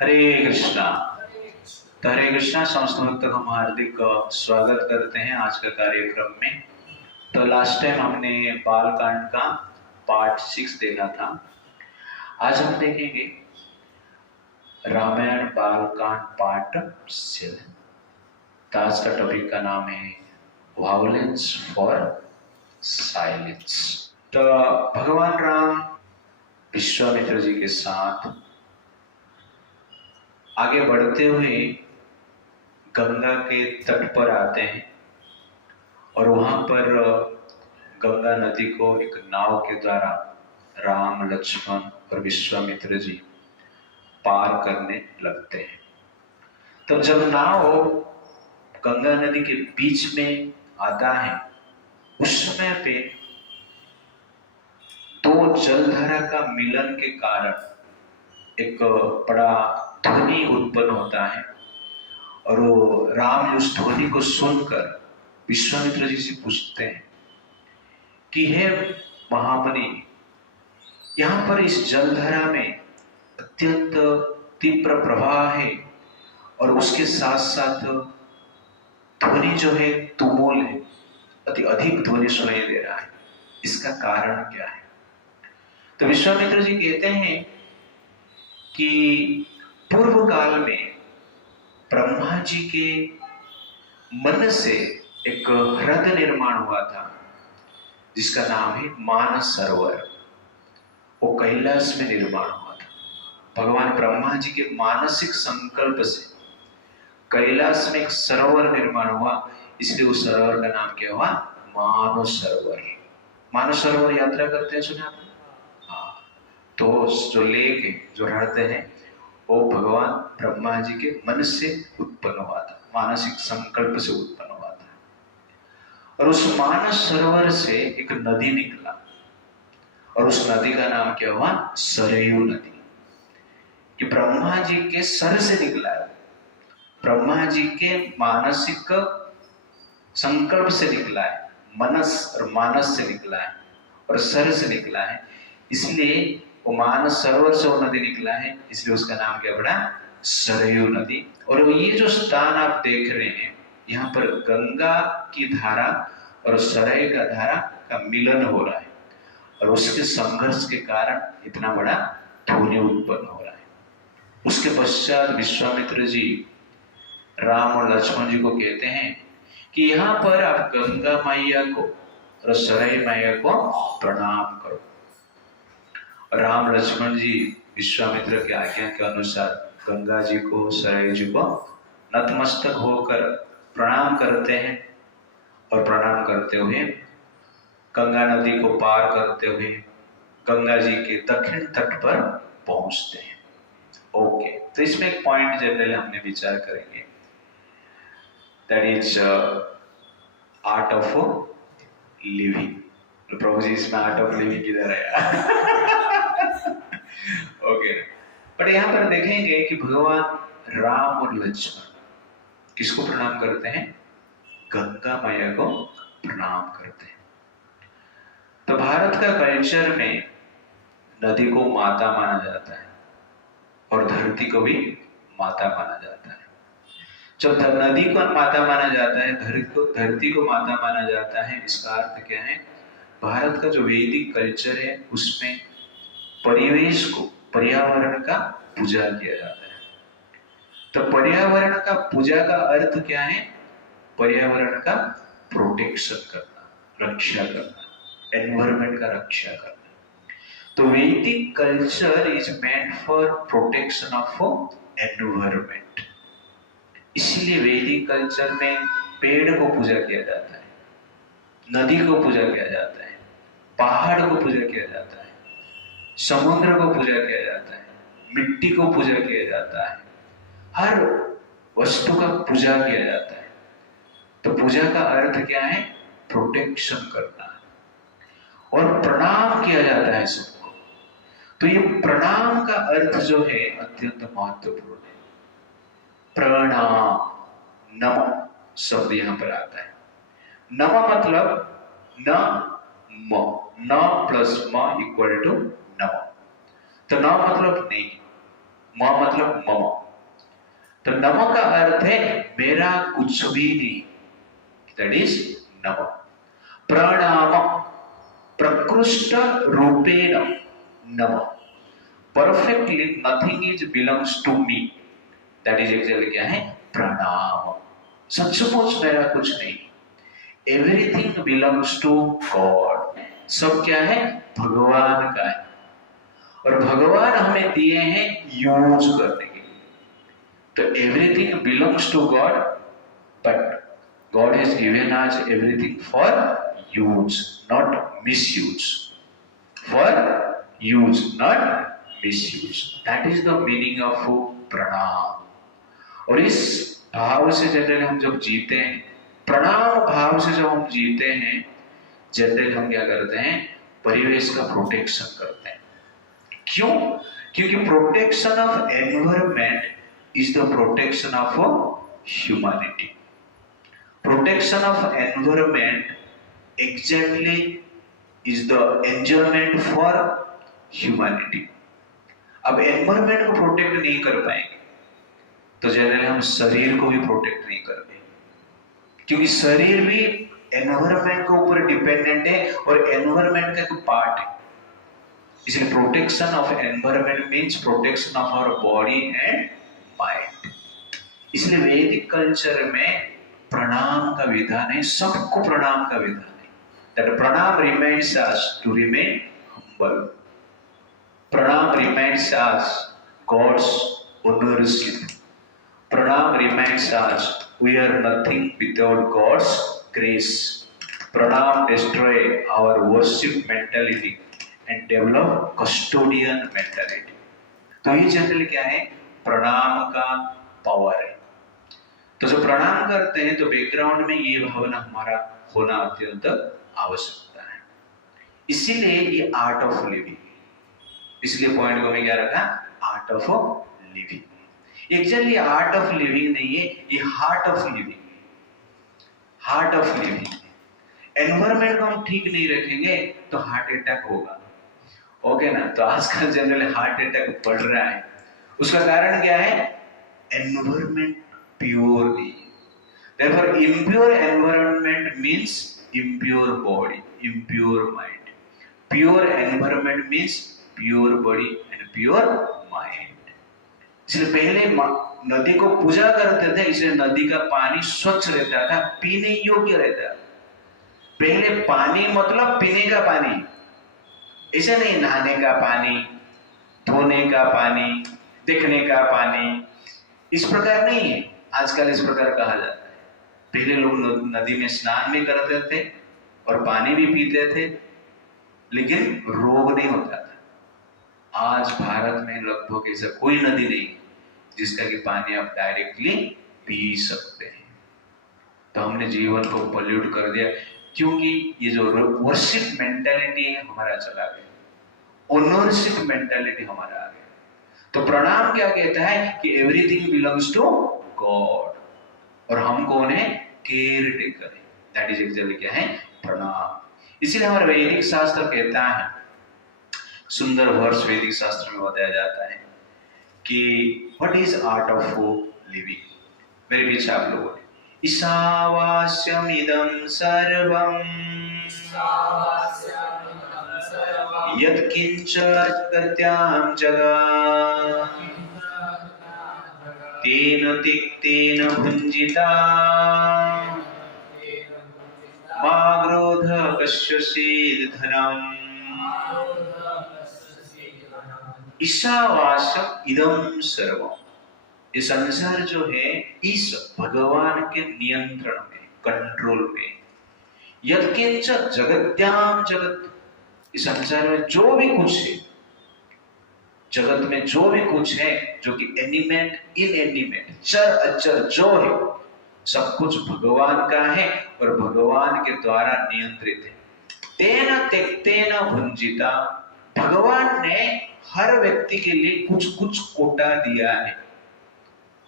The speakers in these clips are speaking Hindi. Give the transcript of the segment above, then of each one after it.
हरे कृष्णा समस्त भक्त को हम हार्दिक स्वागत करते हैं आज का कार्यक्रम में। तो लास्ट टाइम हमने बाल कांड का पार्ट 6 देखा था। आज हम देखेंगे रामायण बाल कांड पार्ट 7। आज का टॉपिक का नाम है वायलेंस फॉर साइलेंस। तो भगवान राम विश्वामित्र जी के साथ आगे बढ़ते हुए गंगा के तट पर आते हैं और वहां पर गंगा नदी को एक नाव के द्वारा राम, लक्ष्मण और विश्वामित्र जी पार करने लगते हैं। तो जब नाव गंगा नदी के बीच में आता है उस समय पे दो जलधारा का मिलन के कारण एक बड़ा ध्वनि उत्पन्न होता है और वो राम उस ध्वनि को सुनकर विश्वामित्र जी से पूछते हैं कि हे महामुनि, यहाँ पर इस जलधारा में अत्यंत तीव्र प्रवाह है और उसके साथ साथ ध्वनि जो है तुमुल है, अति अधिक ध्वनि सुनाई दे रहा है, इसका कारण क्या है? तो विश्वामित्र जी कहते हैं कि पूर्व काल में ब्रह्मा जी के मन से एक ह्रद निर्माण हुआ था जिसका नाम है मानस सरोवर। वो कैलाश में निर्माण हुआ था। भगवान ब्रह्मा जी के मानसिक संकल्प से कैलाश में एक सरोवर निर्माण हुआ, इसलिए उस सरोवर का नाम क्या हुआ? मानस सरोवर। मानस सरोवर यात्रा करते हैं, सुना आपने? हाँ। तो जो लेक है, जो ह्रद है, वो भगवान ब्रह्मा जी के मन से उत्पन्न हुआ था, मानसिक संकल्प से उत्पन्न हुआ था। और उस मानस सरोवर से एक नदी निकला और उस नदी का नाम क्या हुआ? सरयू नदी। कि ब्रह्मा जी के सर से निकला है, ब्रह्मा जी के मानसिक संकल्प से निकला है, मनस और मानस से निकला है और सर से निकला है, इसलिए वो मानस सरोवर से वो नदी निकला है, इसलिए उसका नाम क्या पड़ा? सरयू नदी। और ये जो स्थान आप देख रहे हैं, यहाँ पर गंगा की धारा और सरय का धारा का मिलन हो रहा है और उसके संघर्ष के कारण इतना बड़ा ध्वनि उत्पन्न हो रहा है। उसके पश्चात विश्वामित्र जी राम और लक्ष्मण जी को कहते हैं कि यहाँ पर आप गंगा मैया को और सरय मैया को प्रणाम करो। राम लक्ष्मण जी विश्वामित्र के आज्ञा के अनुसार गंगा जी को, सरयू जी को नतमस्तक होकर प्रणाम करते हैं और प्रणाम करते हुए गंगा नदी को पार करते हुए गंगा जी के दक्षिण तट पर पहुंचते हैं। ओके, तो इसमें एक पॉइंट जनरली हमने विचार करेंगे, that is art of living. Prabhu ji, इसमें आर्ट ऑफ लिविंग किधर है? ओके, बट यहाँ पर देखेंगे कि भगवान राम और लक्ष्मण किसको प्रणाम करते हैं? गंगा मैया को प्रणाम करते हैं। तो भारत का कल्चर में नदी को माता माना जाता है और धरती को भी माता माना जाता है। जब नदी को माता माना जाता है, धरती को माता माना जाता है, इसका अर्थ क्या है? भारत का जो वैदिक कल्चर है उसमें परिवेश को, पर्यावरण का पूजा किया जाता है। तो पर्यावरण का पूजा का अर्थ क्या है? पर्यावरण का प्रोटेक्शन करना, रक्षा करना, एनवायरमेंट का रक्षा करना। तो वैदिक culture is meant for protection of environment. इसलिए वैदिक कल्चर में पेड़ को पूजा किया जाता है, नदी को पूजा किया जाता है, पहाड़ को पूजा किया जाता है, समुद्र को पूजा किया जाता है, मिट्टी को पूजा किया जाता है, हर वस्तु का पूजा किया जाता है। तो पूजा का अर्थ क्या है? प्रोटेक्शन करना और प्रणाम किया जाता है सबको। तो ये प्रणाम का अर्थ जो है अत्यंत महत्वपूर्ण है। प्रणाम, नमः शब्द यहाँ पर आता है। नमः मतलब न प्लस म इक्वल टू नमः। तो न मतलब नहीं, म मतलब मम। तो नम का अर्थ है मेरा कुछ भी नहीं, दैट इज नम। प्रणाम, प्रकृष्ट रूपेण नम, perfectly nothing is belongs to me, that is actually क्या है, प्रणाम। सचमुच मेरा कुछ नहीं, एवरीथिंग बिलोंग्स टू गॉड, सब क्या है, भगवान का है। और भगवान हमें दिए हैं यूज करने के लिए। तो everything belongs to God, but God has given us everything for use, not misuse. For use, not misuse, that is the meaning of pranam. और इस भाव से जनरल हम जब जीते हैं, प्रणाम भाव से जब हम जीते हैं, जनरल हम क्या करते हैं, परिवेश का प्रोटेक्शन करते हैं। क्यों? क्योंकि protection of environment is the protection of humanity. Protection of environment exactly is the enjoyment for humanity. अब एनवायरमेंट को प्रोटेक्ट नहीं कर पाएंगे तो जनरली हम शरीर को भी प्रोटेक्ट नहीं करते, क्योंकि शरीर भी एनवायरमेंट के ऊपर डिपेंडेंट है और एनवायरमेंट का एक पार्ट है। इसलिए protection of environment means protection of our body and mind. इसलिए वैदिक कल्चर में प्रणाम का विधान है, सबको प्रणाम का विधान है। That pranam reminds us to remain humble. Pranam reminds us God's ownership. Pranam reminds us we are nothing without God's grace. Pranam destroy our worship mentality and develop custodian mentality. तो ये जनरली क्या है, प्रणाम का पावर है। तो जब प्रणाम करते हैं तो बैकग्राउंड में ये भावना हमारा होना अत्यंत आवश्यकता है। इसीलिए ये आर्ट ऑफ लिविंग, इसलिए पॉइंट को मैं क्या रखा, art of living. Actually art of living नहीं है, ये heart of living. Heart of living. Environment को हम ठीक नहीं रखेंगे तो हार्ट अटैक होगा, ओके ना। तो आजकल जनरली हार्ट अटैक बढ़ रहा है, उसका कारण क्या है, एनवायरमेंट प्योर नहीं है। Therefore, impure environment means impure body, impure mind. Pure environment means pure body and pure mind. इसलिए पहले नदी को पूजा करते थे, इसलिए नदी का पानी स्वच्छ रहता था, पीने योग्य रहता। पहले पानी मतलब पीने का पानी, ऐसा नहीं नहाने का पानी, धोने का पानी, देखने का पानी, इस प्रकार नहीं है। आजकल इस प्रकार कहा जाता है। पहले लोग नदी में स्नान भी करते थे और पानी भी पीते थे, लेकिन रोग नहीं होता था। आज भारत में लगभग ऐसा कोई नदी नहीं जिसका कि पानी आप डायरेक्टली पी सकते हैं। तो हमने जीवन को पॉल्यूट कर दिया, क्योंकि ये जो वर्शिप मेंटालिटी है हमारा चला गया, ओनरशिप मेंटालिटी हमारा आ गया। तो प्रणाम क्या कहता है कि एवरीथिंग बिलोंग्स टू गॉड और हम कौन है, केयर टेकर है। दैट इज एक्चुअली क्या है, प्रणाम। इसलिए हमारा वैदिक शास्त्र कहता है, सुंदर वर्ष वैदिक शास्त्र में बताया जाता है कि what is art of living. मेरे पीछे आप लोगों ने, ईशावास्यम इदं सर्वं यत्किंच जगत्यां जगत् तेन तिक्तेन भुञ्जिता मा क्रोध कस्यचित् धनम्। ईशावास्यम इदं सर्वं, ये संसार जो है इस भगवान के नियंत्रण में, कंट्रोल में। यत्किंच जगत्यां जगत्, इस संसार में जो भी कुछ है, जगत में जो भी कुछ है, जो कि एनिमेट, इनएनिमेट, चर अचर जो है, सब कुछ भगवान का है और भगवान के द्वारा नियंत्रित है। तेन त्यक्तेन भुञ्जिता, भगवान ने हर व्यक्ति के लिए कुछ कुछ कोटा दिया है,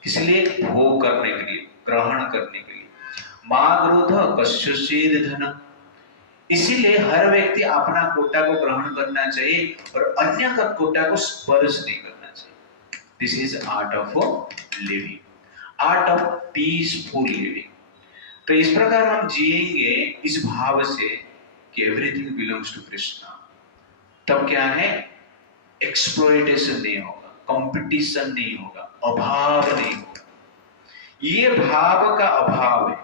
इसलिए भोग करने के लिए, ग्रहण करने के लिए। मा क्रोध कस्यचित् धनम्, इसीलिए हर व्यक्ति अपना कोटा को ग्रहण करना चाहिए और अन्य का कोटा को स्पर्श नहीं करना चाहिए। This is art of living, art of peaceful living. तो इस प्रकार हम जिएंगे इस भाव से कि एवरीथिंग बिलोंग्स टू कृष्णा, तब क्या है, एक्सप्लॉइटेशन नहीं होगा, कंपटीशन नहीं होगा, अभाव नहीं होगा। ये भाव का अभाव है।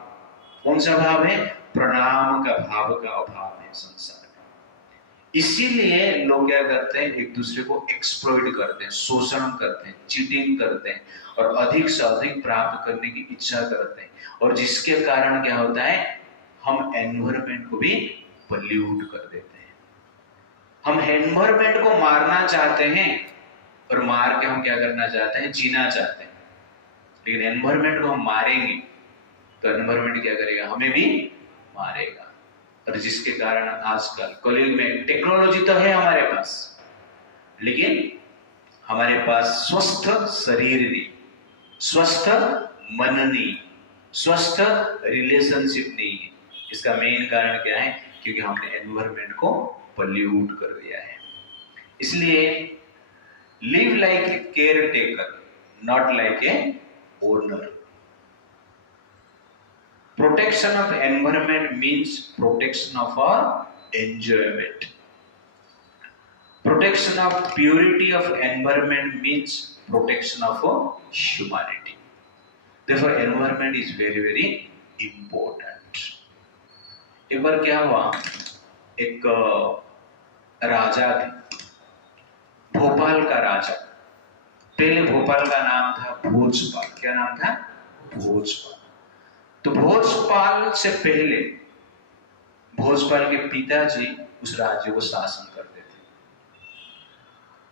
कौन सा भाव है? प्रणाम का भाव का अभाव है संसार में। इसीलिए लोग क्या करते हैं, एक दूसरे को एक्सप्लॉइट करते हैं, शोषण करते हैं, चीटिंग करते हैं और अधिक से अधिक प्राप्त करने की इच्छा करते हैं, और जिसके कारण क्या होता है, हम एनवायरमेंट को भी पॉल्यूट कर देते हैं। हम एनवायरमेंट को मारना चाहते हैं और मार के हम क्या करना चाहते हैं, जीना चाहते हैं। लेकिन एनवायरमेंट को हम मारेंगे तो एनवायरमेंट क्या करेगा, हमें भी मारेगा। और जिसके कारण आजकल कलयुग में टेक्नोलॉजी तो है हमारे पास, लेकिन हमारे पास स्वस्थ शरीर नहीं, स्वस्थ मन नहीं, स्वस्थ रिलेशनशिप नहीं है। इसका मेन कारण क्या है? क्योंकि हमने एनवायरमेंट को पॉल्यूट कर दिया है। इसलिए live like a caretaker, not like a owner. Protection of environment means protection of our enjoyment. Protection of purity of environment means protection of humanity. Therefore, environment is very very important. एक बार क्या हुआ, एक राजा थे, भोपाल का राजा। पहले भोपाल का नाम था भोजपाल। क्या नाम था? भोजपाल। तो भोजपाल से पहले भोजपाल के पिताजी उस राज्य को शासन करते थे,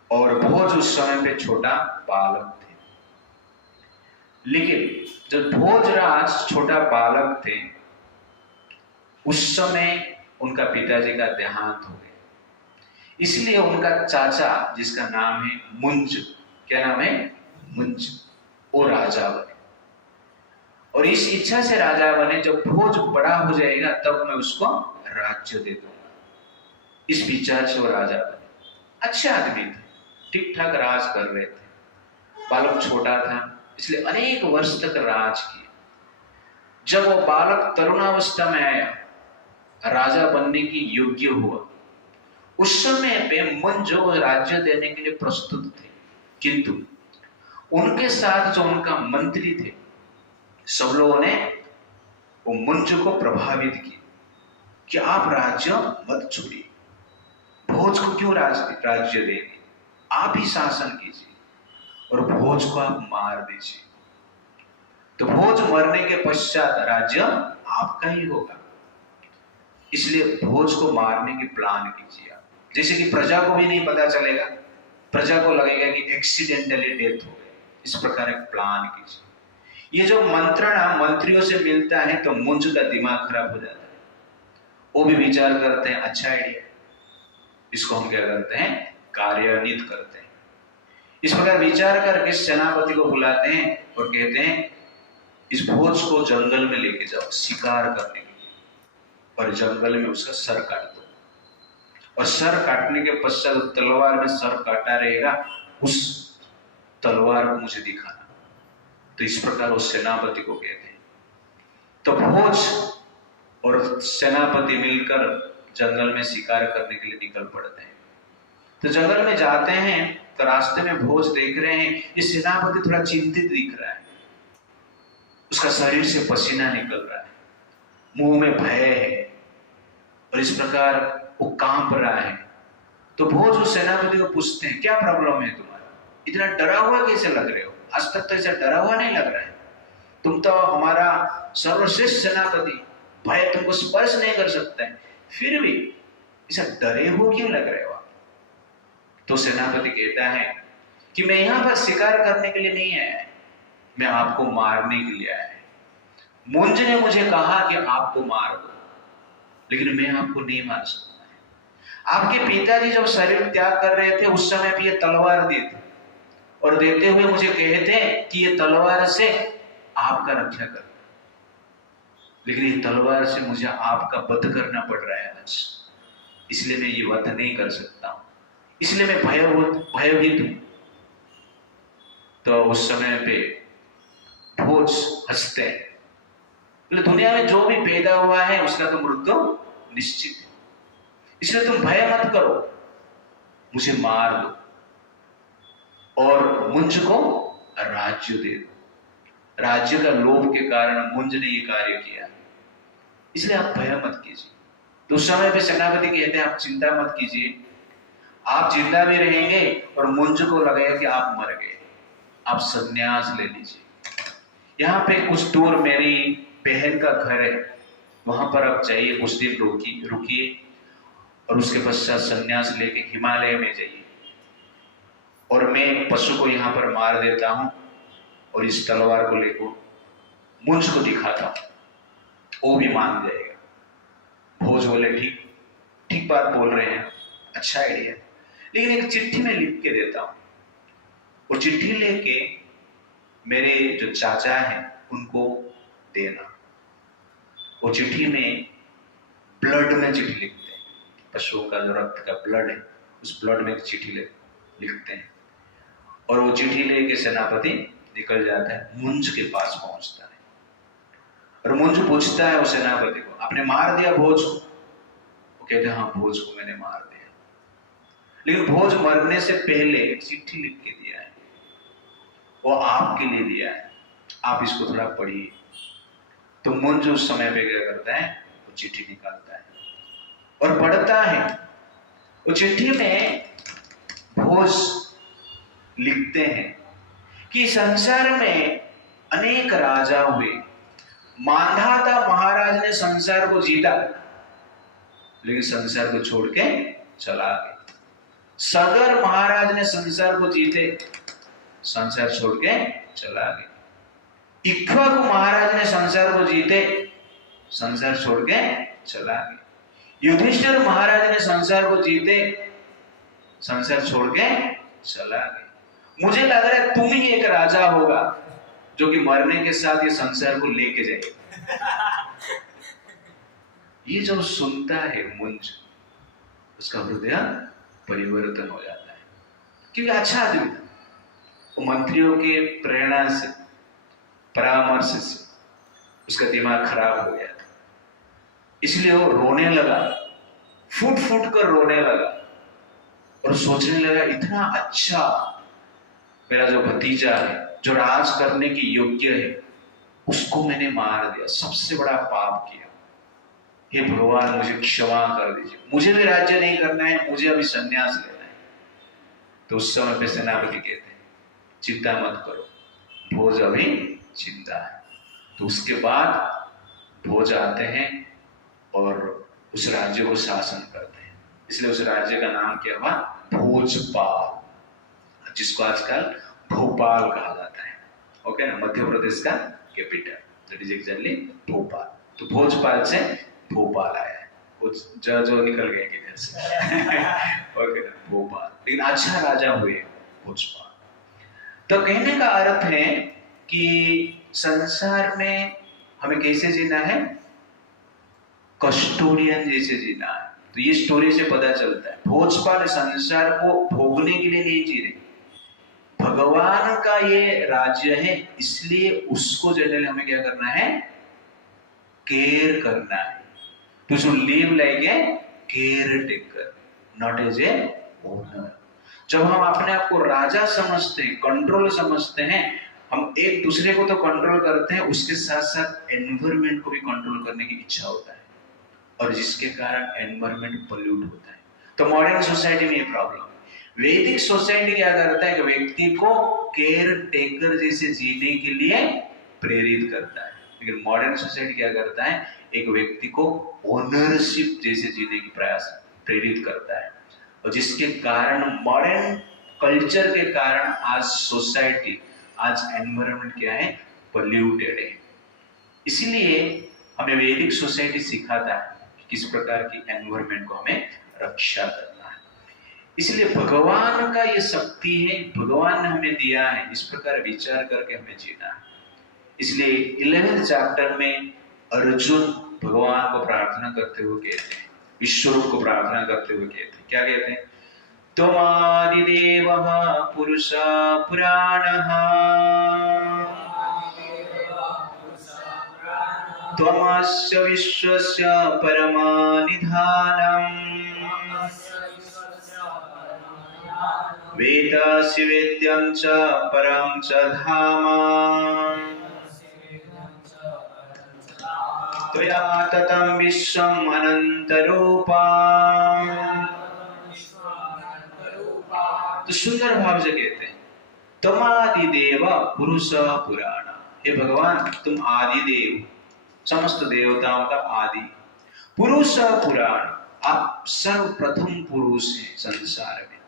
और भोज उस समय पे छोटा बालक थे। लेकिन जब भोजराज छोटा बालक थे, उस समय उनका पिताजी का देहांत हो गया। इसलिए उनका चाचा, जिसका नाम है मुंज, क्या नाम है? मुंज, वो राजा बने। और इस इच्छा से राजा बने, जब भोज बड़ा हो जाएगा तब मैं उसको राज्य दे दूंगा। इस विचार से वो राजा बने। अच्छे आदमी थे, ठीक ठाक राज कर रहे थे। बालक छोटा था, इसलिए अनेक वर्ष तक राज किए। जब वो बालक तरुणावस्था में आया, राजा बनने की योग्य हुआ, उस समय पे मुंज राज्य देने के लिए प्रस्तुत थे, किंतु उनके साथ जो उनका मंत्री थे, सब लोगों ने वो मुंज को प्रभावित किया कि आप राज्य मत छोड़िए, भोज को क्यों राज्य देंगे, आप ही शासन कीजिए और भोज को आप मार दीजिए। तो भोज मरने के पश्चात राज्य आपका ही होगा, इसलिए भोज को मारने की प्लान कीजिए आप। जैसे कि प्रजा को भी नहीं पता चलेगा, प्रजा को लगेगा कि एक्सीडेंटली डेथ हो गई, इस प्रकार एक प्लान कीजिए। ये जो मंत्रणा मंत्रियों से मिलता है तो मुंज का दिमाग खराब हो जाता है। वो भी विचार करते हैं, अच्छा आइडिया, इसको हम क्या करते हैं, कार्यान्वित करते हैं। इस प्रकार विचार करके सेनापति को बुलाते हैं और कहते हैं, इस भोज को जंगल में लेके जाओ शिकार करने के लिए, और जंगल में उसका सर काट दो, और सर काटने के पश्चात तलवार में सर काटा रहेगा, उस तलवार को मुझे दिखाना। तो इस प्रकार वो सेनापति को कहते हैं। तो भोज और सेनापति मिलकर जंगल में शिकार करने के लिए निकल पड़ते हैं। तो जंगल में जाते हैं तो रास्ते में भोज देख रहे हैं, ये सेनापति थोड़ा चिंतित दिख रहा है, उसका शरीर से पसीना निकल रहा है, मुंह में भय है, और इस प्रकार वो कांप रहा है। तो भोज उस सेनापति को पूछते हैं, क्या प्रॉब्लम है तुम्हारा, इतना डरा हुआ कैसे लग रहे हो, आज तक तो ऐसा डरा हुआ नहीं लग रहा है, तुम तो हमारा सर्वश्रेष्ठ सेनापति, भय तुमको स्पर्श नहीं कर सकता है, फिर भी ऐसा डरे हो क्यों लग रहे हो आप? तो सेनापति कहता है कि मैं यहां पर शिकार करने के लिए नहीं आया, मैं आपको मारने के लिए आया। मुंज ने मुझे कहा कि आपको मार दो, लेकिन मैं आपको नहीं मार सकता। आपके पिताजी जब शरीर त्याग कर रहे थे उस समय भी ये तलवार दी थी, और देते हुए मुझे कहते कि ये तलवार से आपका रक्षा कर, लेकिन ये तलवार से मुझे आपका वध करना पड़ रहा है आज, इसलिए मैं ये वध नहीं कर सकता हूं, इसलिए मैं भयभीत हूं। तो उस समय पे भोज हंसते हैं, बोले दुनिया में जो भी पैदा हुआ है उसका तो मृत्यु निश्चित है, इसलिए तुम भय मत करो, मुझे मार दो और मुंज को राज्य दे दो। राज्य का लोभ के कारण मुंज ने ये कार्य किया, इसलिए आप भय मत कीजिए। तो उस समय पे सेनापति कहते हैं आप चिंता मत कीजिए, आप जिंदा भी रहेंगे और मुंज को लगेगा कि आप मर गए, आप संन्यास ले लीजिए। यहाँ पे कुछ दूर मेरी बहन का घर है, वहां पर आप जाइए, कुछ दिन रुकिए और उसके पश्चात संन्यास लेके हिमालय में जाइए और मैं एक पशु को यहाँ पर मार देता हूँ और इस तलवार को लेकर मुंज को दिखाता हूँ, वो भी मान जाएगा। भोज बोले ठीक ठीक बात बोल रहे हैं, अच्छा आइडिया, लेकिन एक चिट्ठी में लिख के देता हूँ, वो चिट्ठी लेके मेरे जो चाचा हैं उनको देना। वो चिट्ठी में ब्लड में चिट्ठी लिखते हैं, पशुओं का जो रक्त का ब्लड है उस ब्लड में चिट्ठी लिखते हैं और वो चिट्ठी लेके सेनापति निकल जाता है, मुंज के पास पहुंचता है और मुंज पूछता है उस सेनापति को, आपने मार दिया भोज को? वो कहते हैं हाँ भोज को मैंने मार दिया, लेकिन भोज मरने से पहले एक चिट्ठी लिख के दिया है, वो आपके लिए दिया है, आप इसको थोड़ा पढ़िए। तो मुंज उस समय पे क्या करता है, वो चिट्ठी निकालता है और पढ़ता है। वो चिट्ठी में भोज लिखते हैं कि संसार में अनेक राजा हुए, मांधाता महाराज ने संसार को जीता लेकिन संसार को छोड़ के चला गया। सगर महाराज ने संसार को जीते, संसार छोड़ के चला गया। इक्ष्वाकु महाराज ने संसार को जीते, संसार छोड़ के चला गया। युधिष्ठिर महाराज ने संसार को जीते, संसार छोड़ के चला गया। मुझे लग रहा है तुम ही एक राजा होगा जो कि मरने के साथ ये संसार को लेके जाएगा। ये जो सुनता है मुंज, उसका हृदय परिवर्तन हो जाता है, क्योंकि अच्छा आदमी था, वो मंत्रियों के प्रेरणा से, परामर्श से उसका दिमाग खराब हो गया था, इसलिए वो रोने लगा, फूट फूट कर रोने लगा और सोचने लगा इतना अच्छा मेरा जो भतीजा है, जो राज करने की योग्य है, उसको मैंने मार दिया, सबसे बड़ा पाप किया, हे भगवान मुझे क्षमा कर दीजिए, मुझे भी राज्य नहीं करना है, मुझे अभी संन्यास लेना है। तो उस समय पे सेनापति कहते हैं चिंता मत करो, भोज अभी जिंदा है। तो उसके बाद भोज आते हैं और उस राज्य को शासन करते हैं, इसलिए उस राज्य का नाम क्या हुआ, भोजपाल, जिसको आजकल भोपाल कहा जाता है। ओके ना, मध्य प्रदेश का capital, that is exactly Bhopal. तो भोजपाल से भोपाल आया है, वो जो निकल गए कि घर से। ओके ना, भोपाल, लेकिन अच्छा राजा हुए भोजपाल। तो कहने का अर्थ है कि संसार में हमें कैसे जीना है, कस्टोडियन जैसे जीना है। तो ये स्टोरी से पता चलता है भोजपाल संसार को भोगने के लिए नहीं जी रहे, भगवान का ये राज्य है, इसलिए उसको जनरली हमें क्या करना है, केयर करना है। तो should live like a caretaker, not as a owner. जब हम अपने आप को राजा समझते हैं, कंट्रोल समझते हैं, हम एक दूसरे को तो कंट्रोल करते हैं, उसके साथ साथ एनवायरमेंट को भी कंट्रोल करने की इच्छा होता है, और जिसके कारण एनवायरमेंट पोल्यूट होता है। तो मॉडर्न सोसाइटी में ये प्रॉब्लम। वैदिक सोसाइटी क्या करता है कि व्यक्ति को केयर टेकर जैसे जीने के लिए प्रेरित करता है, लेकिन मॉडर्न सोसाइटी क्या करता है, एक व्यक्ति को ओनरशिप जैसे जीने की प्रयास प्रेरित करता है, और जिसके कारण मॉडर्न कल्चर के कारण आज सोसाइटी, आज एनवायरमेंट क्या है, पोल्यूटेड है। इसलिए हमें वैदिक सोसाइटी सिखाता है कि किस प्रकार की एनवायरमेंट को हमें रक्षा करना है। इसलिए भगवान का ये शक्ति है, भगवान ने हमें दिया है, इस प्रकार विचार करके हमें जीना है। इसलिए 11वें चैप्टर में अर्जुन भगवान को प्रार्थना करते हुए कहते हैं, विश्वरूप को प्रार्थना करते हुए कहते हैं, क्या कहते हैं, त्वमादिदेवः पुरुषः पुराणः त्वमस्य विश्वस्य परमनिधानम् वेदस्य वेद्यं च परं च धाम त्वया ततं विश्वम् अनन्तरूपम्। तो सुंदर भाव से कहते हैं त्वमादिदेव पुरुष पुराण। हे भगवान, तुम आदिदेव, समस्त देवताओं का आदि, पुरुष पुराण, आप सर्वप्रथम पुरुष हैं संसार में।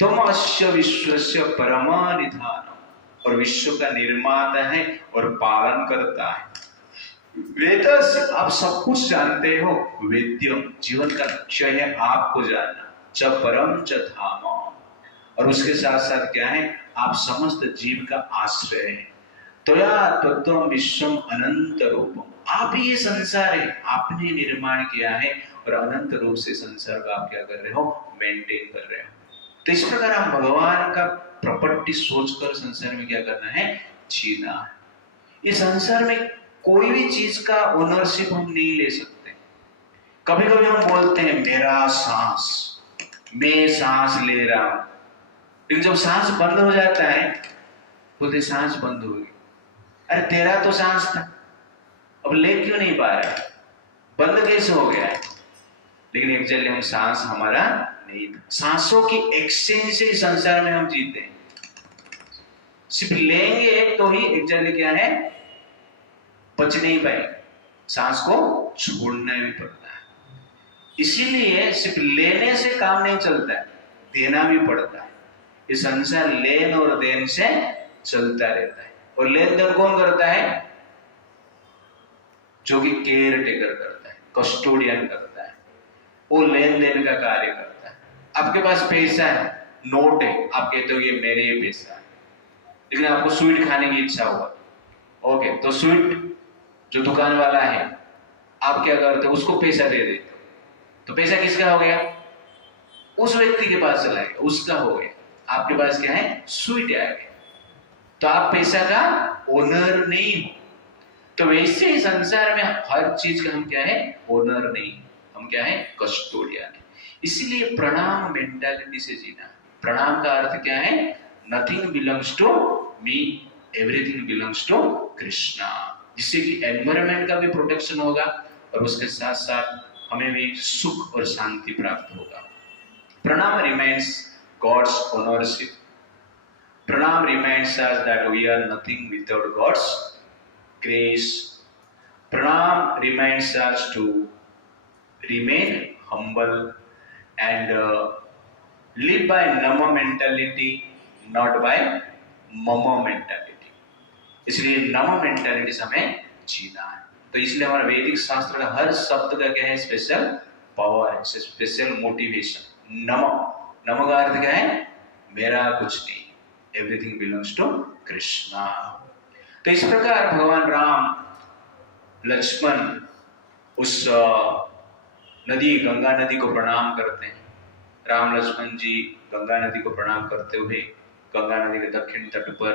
तुम अस्य विश्वस्य परमनिधान, और विश्व का निर्माता है और पालन करता है। वेद, आप सब कुछ जानते हो। वेद्यम, जीवन का लक्ष्य है आपको जानना। च परम च धाम, और उसके साथ साथ क्या है, आप समस्त जीव का आश्रय है। त्वया तत्त्वं विश्वम अनंत रूपम, आप ही ये संसार है, आपने निर्माण किया है और अनंत रूप से संसार का आप क्या कर रहे हो, मेंटेन कर रहे हो। तो इस प्रकार हम भगवान का प्रॉपर्टी सोचकर संसार में क्या करना है, जीना है। इस संसार में कोई भी चीज का ओनरशिप हम नहीं ले सकते। कभी कभी हम बोलते हैं मेरा सांस, मैं सांस ले रहा हूं, लेकिन जब सांस बंद हो जाता है बोलते सांस बंद हो गई। अरे तेरा तो सांस था, अब ले क्यों नहीं पा रहे, बंद कैसे हो गया है? लेकिन एक्चुअली हम सांस हमारा नहीं था। सांसों की एक्सचेंज से संसार में हम जीते हैं। सिर्फ लेंगे तो ही एक्चुअली क्या है, बच नहीं पाएंगे, सांस को छोड़ना भी पड़ता है। इसीलिए सिर्फ लेने से काम नहीं चलता है, देना भी पड़ता है। ये संसार लेन और देन से चलता रहता है। और लेन देन कौन करता है, जो कि केयर टेकर करता है, कस्टोडियन करता है, वो लेन देन का कार्य करता है। आपके पास पैसा है, नोट है, आप कहते हो ये मेरे ही पैसा है, लेकिन आपको स्वीट खाने की इच्छा हुआ, ओके, तो स्वीट जो दुकान वाला है, आप क्या करते हो, उसको पैसा दे देते हो। तो पैसा किसका हो गया, उस व्यक्ति के पास चला गया, उसका हो गया। आपके पास क्या है, स्वीट आ गया, तो आप पैसा का ओनर नहीं हो। तो वैसे ही संसार में हर चीज का हम क्या है, ओनर नहीं, हम क्या है, कस्टोडियन है। इसीलिए प्रणाम मेंटालिटी से जीना। प्रणाम का अर्थ क्या है, nothing belongs to me, everything belongs to Krishna. जिससे कि एनवायरमेंट का भी प्रोटेक्शन होगा और उसके साथ साथ हमें भी सुख और शांति प्राप्त होगा। Pranam remains God's ownership. Pranam reminds us that we are nothing without God's grace. Pranam reminds us to remain humble and live by Nama mentality, not by Mama mentality. इसलिए Nama mentality से हमें जीना है। तो इसलिए हमारा वैदिक शास्त्र का हर शब्द का क्या है, स्पेशल पावर है, स्पेशल मोटिवेशन। नम, नम का अर्थ क्या है, मेरा कुछ नहीं, एवरीथिंग बिलोंग्स टू कृष्णा। तो इस प्रकार भगवान राम लक्ष्मण उस नदी, गंगा नदी को प्रणाम करते हैं। राम लक्ष्मण जी गंगा नदी को प्रणाम करते हुए गंगा नदी के दक्षिण तट पर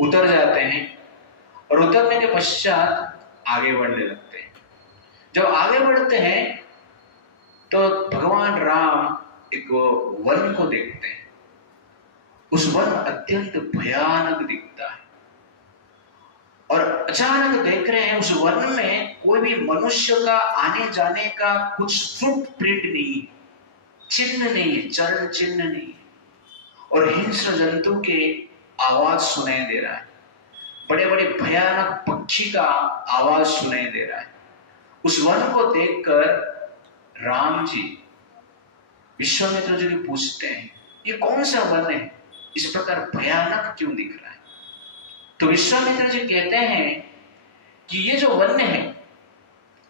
उतर जाते हैं और उतरने के पश्चात आगे बढ़ने लगते हैं। जब आगे बढ़ते हैं तो भगवान राम एक वन को देखते हैं। उस वन अत्यंत भयानक दिखता है और अचानक देख रहे हैं उस वन में कोई भी मनुष्य का आने जाने का कुछ फुटप्रिंट नहीं, चिन्ह नहीं, चरण चिन्ह नहीं, और हिंस्र जंतु के आवाज सुनाई दे रहा है, बड़े बड़े भयानक पक्षी का आवाज सुनाई दे रहा है। उस वन को देखकर राम जी विश्वामित्र जी को पूछते हैं, ये कौन सा वन है, इस प्रकार भयानक क्यों दिख रहा है? तो विश्वामित्र जी कहते हैं कि ये जो वन है,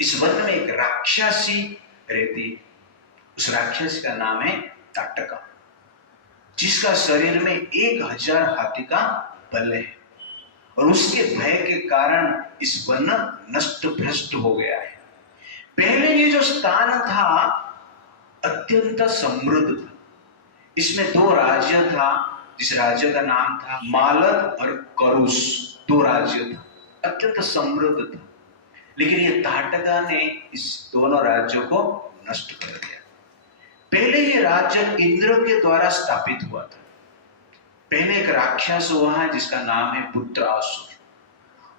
इस वन में एक राक्षसी रहती, उस राक्षसी का नाम है ताटका, जिसका शरीर में 1000 हाथी का बल है और उसके भय के कारण इस वन नष्ट भ्रष्ट हो गया है। पहले ये जो स्थान था अत्यंत समृद्ध था, इसमें दो राज्य था, जिस राज्य का नाम था मालद और करुष। दो राज्य था, अत्यंत समृद्ध था, लेकिन ये ताटका ने इस दोनों राज्यों को नष्ट कर दिया। पहले ये राज्य इंद्र के द्वारा स्थापित हुआ था। पहले एक राक्षस हुआ है जिसका नाम है पुत्रासुर।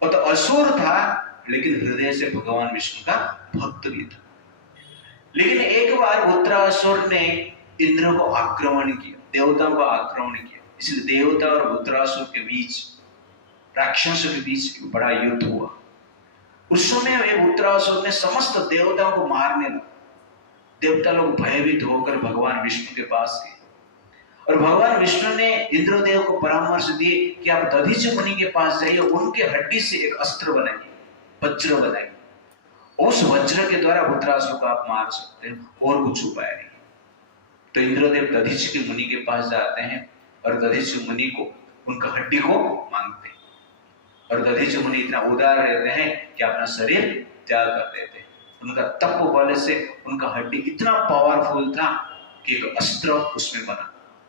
और तो असुर था, लेकिन हृदय से भगवान विष्णु का भक्त भी था। लेकिन एक बार पुत्रासुर ने इंद्र को आक्रमण किया, देवताओं को आक्रमण किया, इसलिए देवता और पुत्रासुर के बीच, राक्षसों के बीच बड़ा युद्ध हुआ। उस समय वे पुत्रासुर ने समस्त देवताओं को मारने लगा। देवता लोग भयभीत होकर भगवान विष्णु के पास गए और भगवान विष्णु ने इंद्रदेव को परामर्श दिए कि आप दधीचि मुनि के पास जाइए, उनके हड्डी से एक अस्त्र बनाइए, वज्र बनाइए। उस वज्र के द्वारा पुत्रासुर को आप मार सकते हैं, और कुछ उपाय नहीं। तो इंद्रदेव दधीचि मुनि के पास जाते हैं और दधीचि मुनि को उनका हड्डी को मांगते हैं। और दधीचि मुनि इतना उदार रहते हैं कि अपना शरीर त्याग कर देते हैं। उनका तप बल से उनका हड्डी इतना पावरफुल था कि एक अस्त्र उसमें बना।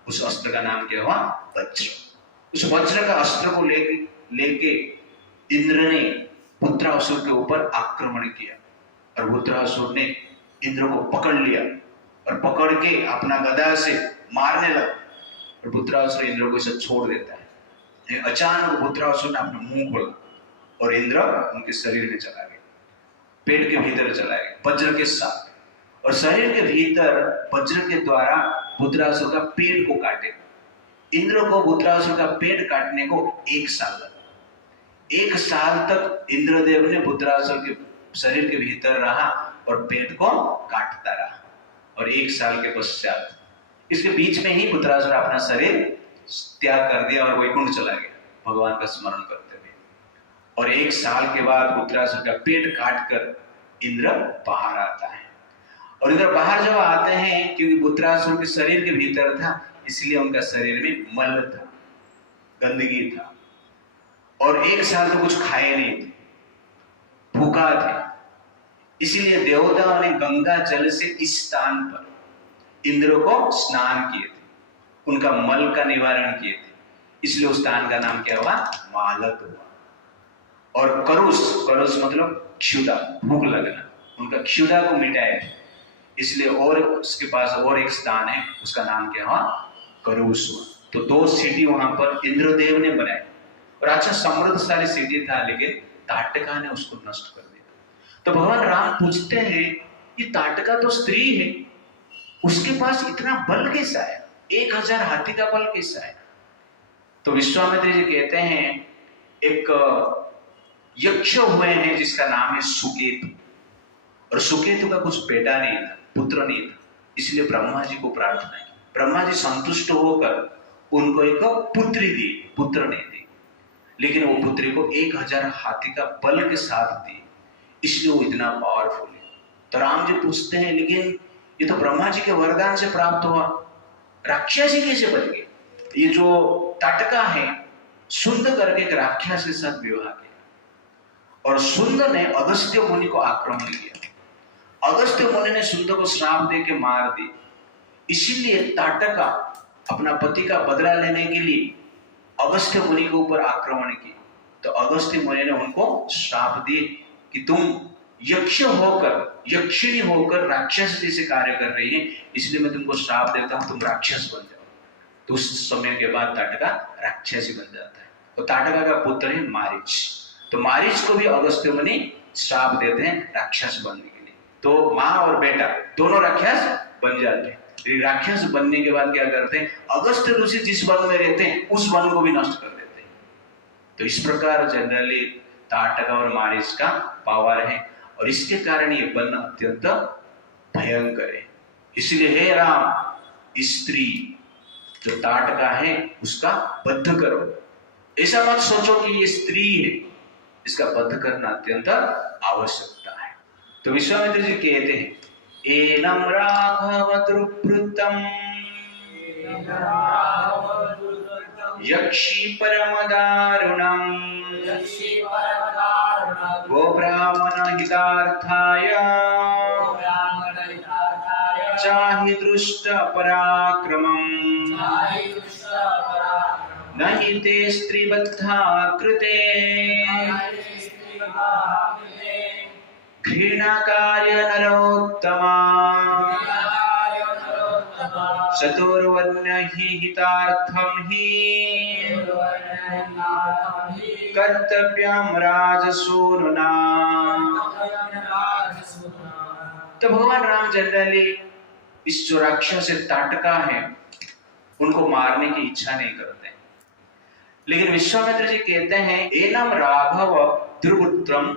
उस अस्त्र का नाम क्या हुआ? वज्र। उस वज्र का अस्त्र को लेके इंद्र ने पुत्रासुर के ऊपर आक्रमण किया और पुत्रासुर ने इंद्र को पकड़ लिया और पकड़ के अपना गदा से मारने लगा। और पुत्रासुर इंद्र को इसे छोड़ देता है। अचानक पुत्रासुर ने अपना मुंह खोला और इंद्र उनके शरीर में चला गया, पेट के भीतर चला गया वज्र के साथ। और शरीर के भीतर वज्र के द्वारा पुत्रासुर का पेट को काटे। इंद्र को पुत्रासुर का पेट काटने को 1 साल लगा। 1 साल तक इंद्रदेव ने पुत्रासुर के शरीर के भीतर रहा और पेट को काटता रहा। और 1 साल के पश्चात, इसके बीच में ही पुत्रासुर अपना शरीर त्याग कर दिया और वैकुंठ चला गया भगवान का स्मरण करते हुए। और 1 साल के बाद पुत्रासुर का पेट काटकर इंद्र बाहर आता है। और इधर बाहर जब आते हैं, क्योंकि पुत्रासुर के शरीर के भीतर था, इसलिए उनका शरीर में मल था, गंदगी था। और 1 साल तो कुछ खाए नहीं थे, भूखा थे। इसलिए देवताओं ने गंगा जल से इस स्थान पर इंद्र को स्नान किए थे, उनका मल का निवारण किए थे। इसलिए उस स्थान का नाम क्या हुआ? मालद हुआ। और करुष मतलब क्षुधा, भूख लगना, उनका क्षुधा को मिटाया, इसलिए और उसके पास और एक स्थान है, उसका नाम क्या हुआ? करुष हुआ। तो 2 सिटी वहां पर इंद्रदेव ने बनाए और अच्छा समृद्धशाली सिटी था, लेकिन ताटका ने उसको नष्ट कर दिया। तो भगवान राम पूछते हैं, ये ताटका तो स्त्री है, उसके पास इतना बल कैसा है? 1000 हाथी का बल कैसा है? तो विश्वामित्र जी कहते हैं, एक यक्ष हुए हैं जिसका नाम है सुकेतु। और सुकेतु का कुछ बेटा नहीं था, पुत्र नहीं था, इसलिए ब्रह्मा जी को प्रार्थना की। ब्रह्मा जी संतुष्ट होकर उनको एक पुत्री दी, पुत्र नहीं दी, लेकिन वो पुत्री को 1000 हाथी का बल के साथ दी, इसलिए वो इतना पावरफुल है। तो राम जी पूछते हैं, लेकिन ये तो ब्रह्मा जी के वरदान से प्राप्त हुआ, राक्षस ही कैसे बच गए? ये जो ताटका है, सुंद करके एक राक्षस के साथ विवाह किया और सुंद ने अगस्त्य मुनि को आक्रमण किया। अगस्त्य मुनि ने सुंद को श्राप दे के मार दी। इसीलिए ताटका अपना पति का बदला लेने के लिए अगस्त्य मुनि के ऊपर आक्रमण किया। तो अगस्त्य मुनि ने उनको श्राप दिए कि तुम यक्ष होकर, यक्षिणी होकर राक्षस जैसे कार्य कर रही है, इसलिए मैं तुमको श्राप देता हूं, तुम राक्षस बन जाओ। तो उस समय के बाद ताटका राक्षसी बन जाता है। तो ताटका का पुत्र है मारीच। तो मारीच को भी अगस्त्य मुनि श्राप देते हैं राक्षस बनने के लिए। तो माँ और बेटा दोनों राक्षस बन जाते हैं। राक्षस बनने के बाद क्या करते हैं? अगस्त्य ऋषि जिस वन में रहते हैं उस वन को भी नष्ट कर देते हैं। तो इस प्रकार जनरली ताटका और मारीच का पावर है और इसके कारण ये वन अत्यंत भयंकर है। इसलिए हे राम, स्त्री जो ताटका है उसका वध करो। ऐसा मत सोचो कि ये स्त्री है, इसका वध करना अत्यंत आवश्यकता है। तो विश्वामित्र जी कहते हैं, एनम राघवतृप्रुतम यक्षी परमदारुणम गोब्राह्मण हितार्थाय चाहि दृष्ट पराक्रमम् न हि ते स्त्रीबद्धा कृते घृणाकार्य नरोत्तमा चतुर्वर्ण हि हितार्थम हि कर्तव्यम राजसूनुना। तो भगवान राम जनरली इस जो राक्षस ताटका है उनको मारने की इच्छा नहीं करते, लेकिन विश्वामित्र जी कहते हैं एनम राघव दुर्पुत्रम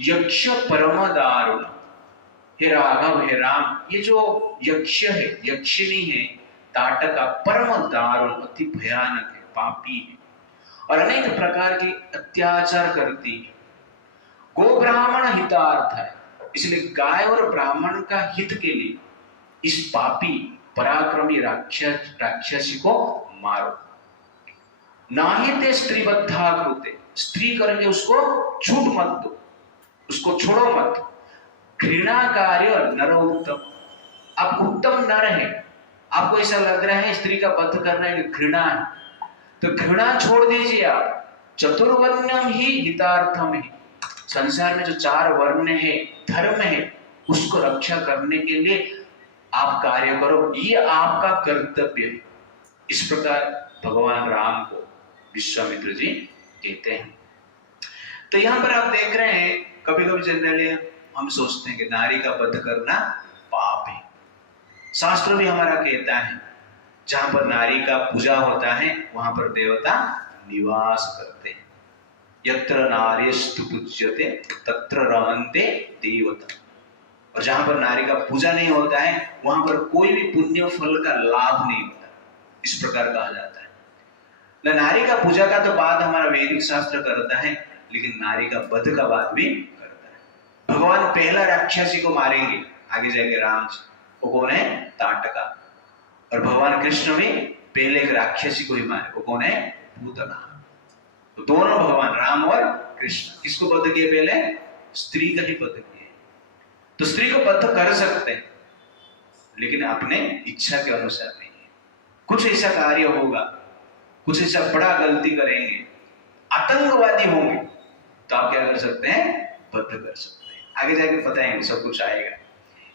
यक्ष परम दारुण। हे राघव, हे राम, ये जो यक्ष है, यक्षिणी है, ताटका परम दारुण, अति भयानक है, पापी है और अनेक प्रकार के अत्याचार करती है। गो ब्राह्मण हितार्थ है, इसलिए गाय और ब्राह्मण का हित के लिए इस पापी पराक्रमी राक्षसी को मारो। ना ही ते स्त्रीबद्धा कृते, स्त्री करके उसको छूट मत दो, उसको छोड़ो मत। घृणा कार्य नर उत्तम, आप उत्तम नर है, आपको ऐसा लग रहा है स्त्री का वध करना एक घृणा है, तो घृणा छोड़ दीजिए आप। चतुर्वर्ण्यम ही हितार्थम है, संसार में जो 4 वर्ण है, धर्म है, उसको रक्षा करने के लिए आप कार्य करो, ये आपका कर्तव्य है। इस प्रकार भगवान राम को विश्वामित्र जी कहते हैं। तो यहां पर आप देख रहे हैं, कभी कभी जनरली हम सोचते हैं कि नारी का वध करना पाप है। शास्त्र भी हमारा कहता है जहां पर नारी का पूजा होता है वहां पर देवता निवास करते हैं। यत्र नार्यस्तु पूज्यते तत्र रमन्ते देवता। और जहां पर नारी का पूजा नहीं होता है वहां पर कोई भी पुण्य फल का लाभ नहीं होता, इस प्रकार कहा जाता है। नारी का पूजा का तो बात हमारा वैदिक शास्त्र करता है, लेकिन नारी का वध का बात भी करता है। भगवान पहला राक्षसी को मारेंगे आगे जाके राम जी, वो कौन है? ताटका। और भगवान कृष्ण भी पहले एक राक्षसी को ही मारे, वो कौन है? पूतना। तो दोनों भगवान राम और कृष्ण किसको वध किए? पहले स्त्री का ही वध किए। तो स्त्री को वध कर सकते हैं, लेकिन अपने इच्छा के अनुसार नहीं है। कुछ ऐसा कार्य होगा, कुछ ऐसा बड़ा गलती करेंगे, आतंकवादी होंगे, तो आप क्या कर सकते हैं? वध कर सकते हैं। आगे जाके बताएंगे, सब कुछ आएगा।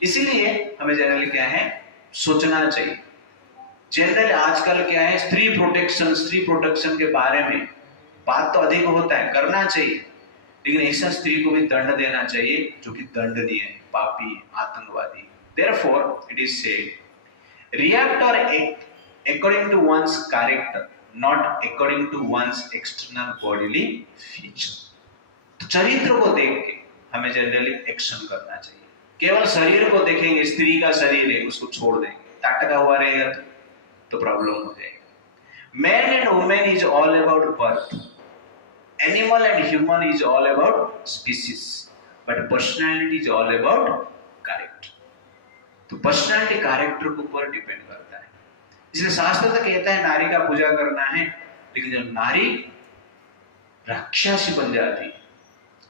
इसीलिए हमें जनरली क्या है, सोचना चाहिए। जनरली आजकल क्या है, स्त्री प्रोटेक्शन के बारे में बात तो अधिक होता है, करना चाहिए, लेकिन ऐसा स्त्री को भी दंड देना चाहिए जो कि दंडनीय है, पापी, आतंकवादी। Therefore, it is said, react or act according to one's character, not according to one's external bodily feature. तो चरित्र को देख के हमें जनरली एक्शन करना चाहिए। केवल शरीर को देखेंगे, स्त्री का शरीर है उसको छोड़ देंगे, ताटका हुआ रहेगा तो प्रॉब्लम हो जाएगा। Man and women is all about birth, animal and human is all about species, but personality is all about character. तो पर्सनैलिटी कैरेक्टर के ऊपर डिपेंड करता है। इसलिए शास्त्र तो कहता है नारी का पूजा करना है, लेकिन जब नारी राक्षसी बन जाती है,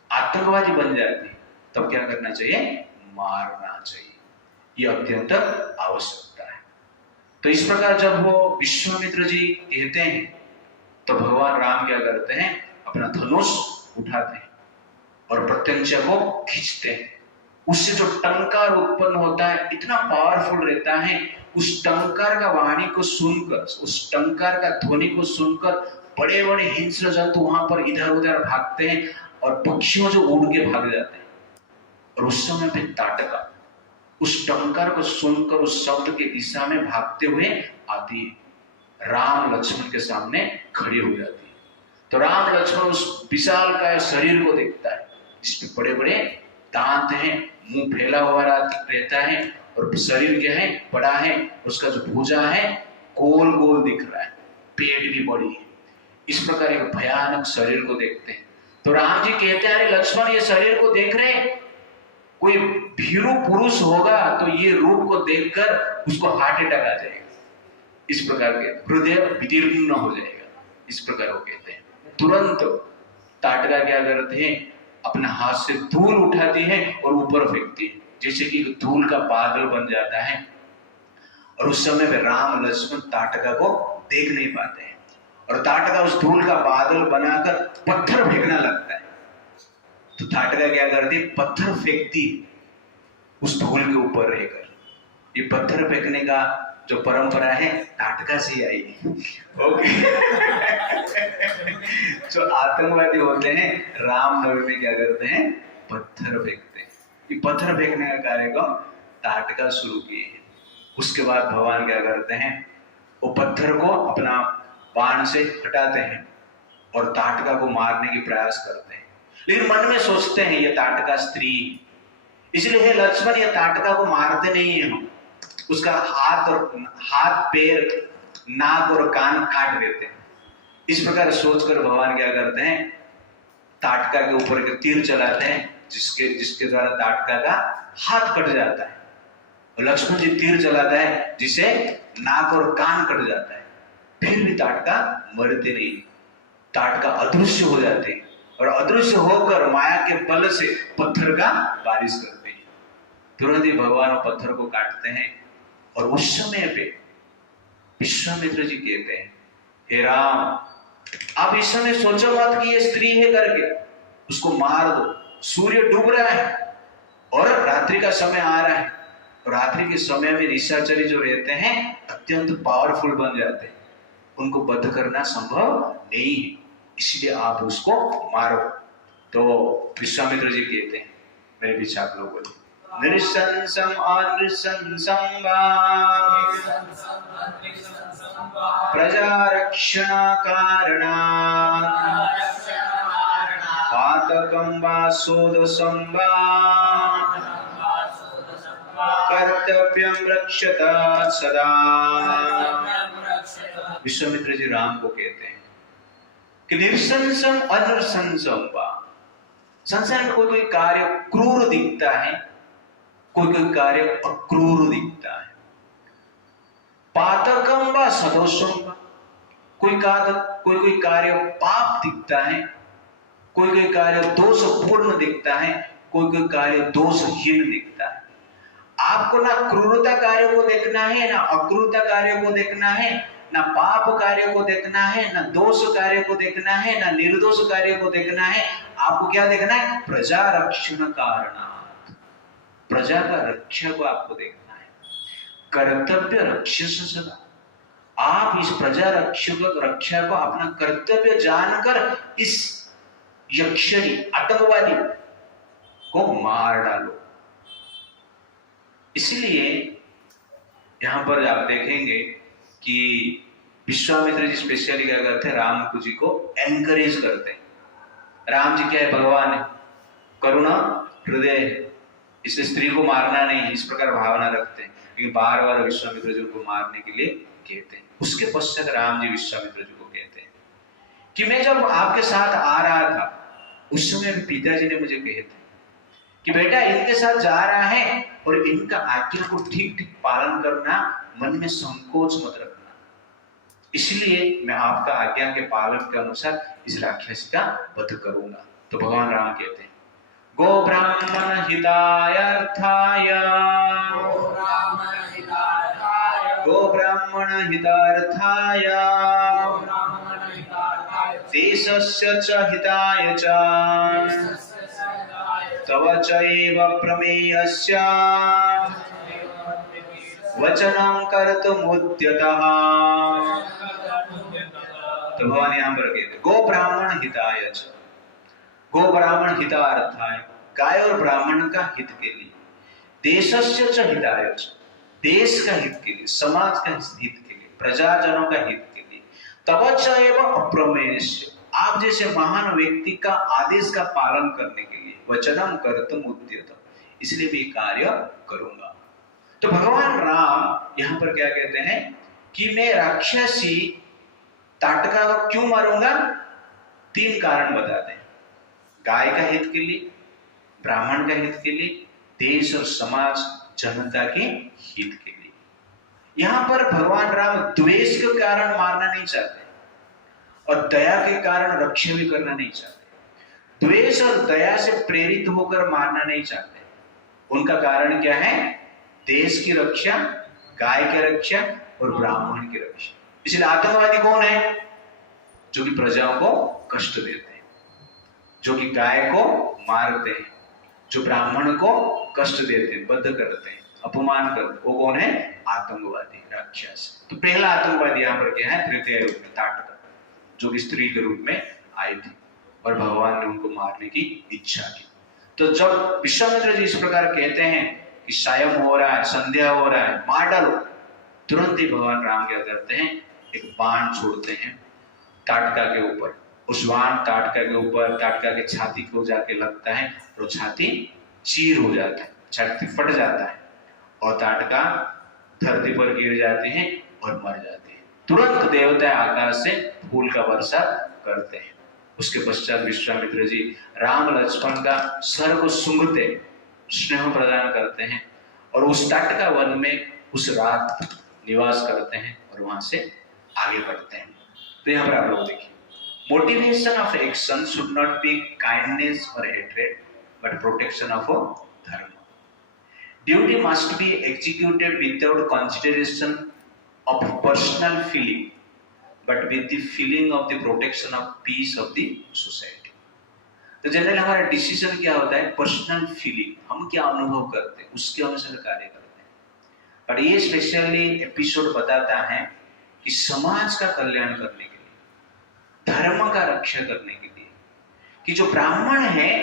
आतंकवादी बन जाती है, तब क्या करना चाहिए? मारना चाहिए। यह अत्यंत आवश्यकता है। तो इस प्रकार जब वो विश्वामित्र जी कहते हैं तो भगवान राम क्या करते हैं? अपना धनुष उठाते हैं और प्रत्यंचा को खींचते हैं। उससे जो टंकार उत्पन्न होता है इतना पावरफुल रहता है, उस टंकार का वाणी को सुनकर, उस टंकार का ध्वनि को सुनकर बड़े बड़े हिंस्र जंतु वहां पर इधर उधर भागते हैं और पक्षियों जो उड़ के भाग जाते हैं। और उस समय पे ताटका उस टंकार को सुनकर उस शब्द के दिशा में भागते हुए आती है, राम लक्ष्मण के सामने खड़ी हो जाती है। तो राम लक्ष्मण उस विशाल का शरीर को देखता है, इसमें बड़े बड़े दांत हैं, मुंह फैला हुआ रहता है और शरीर क्या है? बड़ा है। उसका जो भुजा है गोल गोल दिख रहा है, पेट भी बड़ी है। इस प्रकार एक भयानक शरीर को देखते हैं। तो राम जी कहते हैं, अरे लक्ष्मण, ये शरीर को देख रहे, कोई भीरू पुरुष होगा तो ये रूप को देखकर उसको हार्ट अटैक आ जाएगा, इस प्रकार के हृदय विदीर्ण हो जाएगा, इस प्रकार वो कहते हैं। तुरंत ताटका क्या करते हैं? अपना हाथ से धूल उठाती है और ऊपर फेंकती है, जैसे कि धूल का बादल बन जाता है। और उस समय में राम लक्ष्मण ताटका को देख नहीं पाते हैं और ताटका उस धूल का बादल बनाकर पत्थर फेंकना लगता है। तो ताटका क्या करती है, पत्थर फेंकती उस धूल के ऊपर रहकर। ये पत्थर फेंकने का जो परंपरा है ताटका से आई है। ओके। जो आतंकवादी होते हैं रामनवमी में क्या करते हैं, पत्थर फेंकते हैं। ये पत्थर फेंकने का कार्यक्रम ताटका शुरू किए हैं। उसके बाद भगवान क्या करते हैं, वो पत्थर को अपना बाण से हटाते हैं और ताटका को मारने की प्रयास करते हैं, लेकिन मन में सोचते हैं ये ताटका स्त्री, इसलिए हे लक्ष्मण ये ताटका को मारते नहीं है, हम उसका हाथ पैर नाक और कान काट देते हैं। इस प्रकार सोचकर भगवान क्या करते हैं, ताटका के ऊपर एक तीर चलाते हैं जिसके द्वारा ताटका का हाथ कट जाता है। और लक्ष्मण जी तीर चलाता है जिसे नाक और कान कट जाता है। फिर भी ताटका मरते नहीं, ताटका अदृश्य हो जाते हैं और अदृश्य होकर माया के बल से पत्थर का बारिश करते हैं। तुरंत ही भगवान पत्थर को काटते हैं और उस समय पे विश्वामित्र जी कहते हैं, हे राम आप इस समय सोचो मत कि ये स्त्री है करके, उसको मार दो। सूर्य डूब रहा है और रात्रि का समय आ रहा है, और रात्रि के समय में निशाचरी जो रहते हैं अत्यंत पावरफुल बन जाते हैं, उनको बंध करना संभव नहीं है, इसलिए आप उसको मारो। तो विश्वामित्र जी कहते हैं, मेरे पीछे आप लोग बोले, नृशंसम अनृशंसम वा प्रजारक्षण कारणात् पातकं वा शोदशं वा कर्तव्यं रक्षता सदा। विश्वामित्र जी राम को कहते हैं कि नृशंसम अनृशंसम वा, संसार में कोई कार्य क्रूर दिखता है, कोई कार्य अक्रूर दिखता है। पातकम व सदोषम, कोई कार्य पाप दिखता है, कोई कार्य दोषपूर्ण दिखता है, कोई कार्य दोषहीन दिखता है। आपको ना क्रूरता कार्य को देखना है, ना अक्रूरता कार्य को देखना है, ना पाप कार्य को देखना है, ना दोष कार्य को देखना है, ना निर्दोष कार्य को देखना है। आपको क्या देखना है, प्रजा रक्षण कारणात्, प्रजा का रक्षा को आपको देखना है। कर्तव्य रक्षस सदा, आप इस प्रजा रक्षा को अपना कर्तव्य जानकर इस यक्षिणी आतंकवादी को मार डालो। इसलिए यहां पर आप देखेंगे कि विश्वामित्र जी स्पेशली क्या करते हैं, राम जी को एनकरेज करते हैं। राम जी क्या है, भगवान है, करुणा हृदय, इस स्त्री को मारना नहीं, इस प्रकार भावना रखते हैं, लेकिन बार बार विश्वामित्र जी को मारने के लिए कहते हैं। उसके पश्चात राम जी विश्वामित्र जी को कहते हैं कि मैं जब आपके साथ आ रहा था उस समय पिताजी ने मुझे कहे थे कि बेटा इनके साथ जा रहा है और इनका आज्ञा को ठीक ठीक पालन करना, मन में संकोच मत रखना, इसलिए मैं आपका आज्ञा के पालन के अनुसार इस राक्षसी का वध करूंगा। तो भगवान राम कहते हैं, गो ब्राह्मण हितार्थाय, गो ब्राह्मण हितार्थाय देशस्य च हिताय च तव चैव प्रमेयस्य वचनं कर्तुमुद्यतः। तो भगवान यहां पर कहते गो ब्राह्मण हिताय च, गो ब्राह्मण हितार्थाय, गाय और ब्राह्मण का हित के लिए, देशस्य च हिताय च, देश का हित के लिए, समाज का हित के लिए, प्रजाजनों का हित के लिए, तव च एव अप्रमेयस्य, आप जैसे महान व्यक्ति का आदेश का पालन करने के लिए, वचनम कर्तुम उद्यतम, इसलिए मैं कार्य करूंगा। तो भगवान राम यहां पर क्या कहते हैं कि मैं राक्षसी ताटका को क्यों मारूंगा, 3 कारण बताते हैं। गाय का हित के लिए, ब्राह्मण का हित के लिए, देश और समाज जनता के हित के लिए। यहां पर भगवान राम द्वेष के कारण मारना नहीं चाहते और दया के कारण रक्षा भी करना नहीं चाहते। द्वेष और दया से प्रेरित होकर मारना नहीं चाहते। उनका कारण क्या है, देश की रक्षा, गाय की रक्षा और ब्राह्मण की रक्षा। इसलिए आतंकवादी कौन है, जो कि प्रजाओं को कष्ट देते हैं, जो कि गाय को मारते हैं, जो ब्राह्मण को कष्ट देते हैं, बद्ध करते हैं, अपमान करते हैं, वो कौन है? आतंकवादी, राक्षस। तो पहला आतंकवादी यहाँ पर क्या है? तृतीय युग में ताटका, जो कि स्त्री के रूप में आई थी और भगवान ने उनको मारने की इच्छा की। तो जब विश्वामित्र जी इस प्रकार कहते हैं कि सायं हो रहा है, संध्या हो रहा है, मार डालो, तुरंत ही भगवान राम क्या करते हैं? एक बाण छोड़ते हैं ताटका के ऊपर। उस बाण ताटका के ऊपर, ताटका के छाती को जाके लगता है और छाती चीर हो जाता है, छाती फट जाता है और ताटका धरती पर गिर जाते हैं और मर जाते हैं। तुरंत देवता आकाश से फूल का वर्षा करते हैं। उसके पश्चात विश्वामित्र जी राम लक्ष्मण का सर को सूंघते स्नेह प्रदान करते हैं और उस ताटका वन में उस रात निवास करते हैं और वहां से आगे बढ़ते हैं। तो यहाँ पर आप लोग देखिए, motivation of action should not be kindness और हेट्रेड बट प्रोटेक्शन ऑफ धर्म। Duty must be executed without consideration of personal feeling but with the feeling of the protection of peace of the society. तो जनरली हमारा डिसीजन क्या होता है? पर्सनल फीलिंग, हम क्या अनुभव करते हैं उसके अनुसार कार्य करते हैं। पर ये स्पेशली एपिसोड बताता है कि समाज का कल्याण करने के लिए, धर्म का रक्षा करने के लिए, कि जो ब्राह्मण है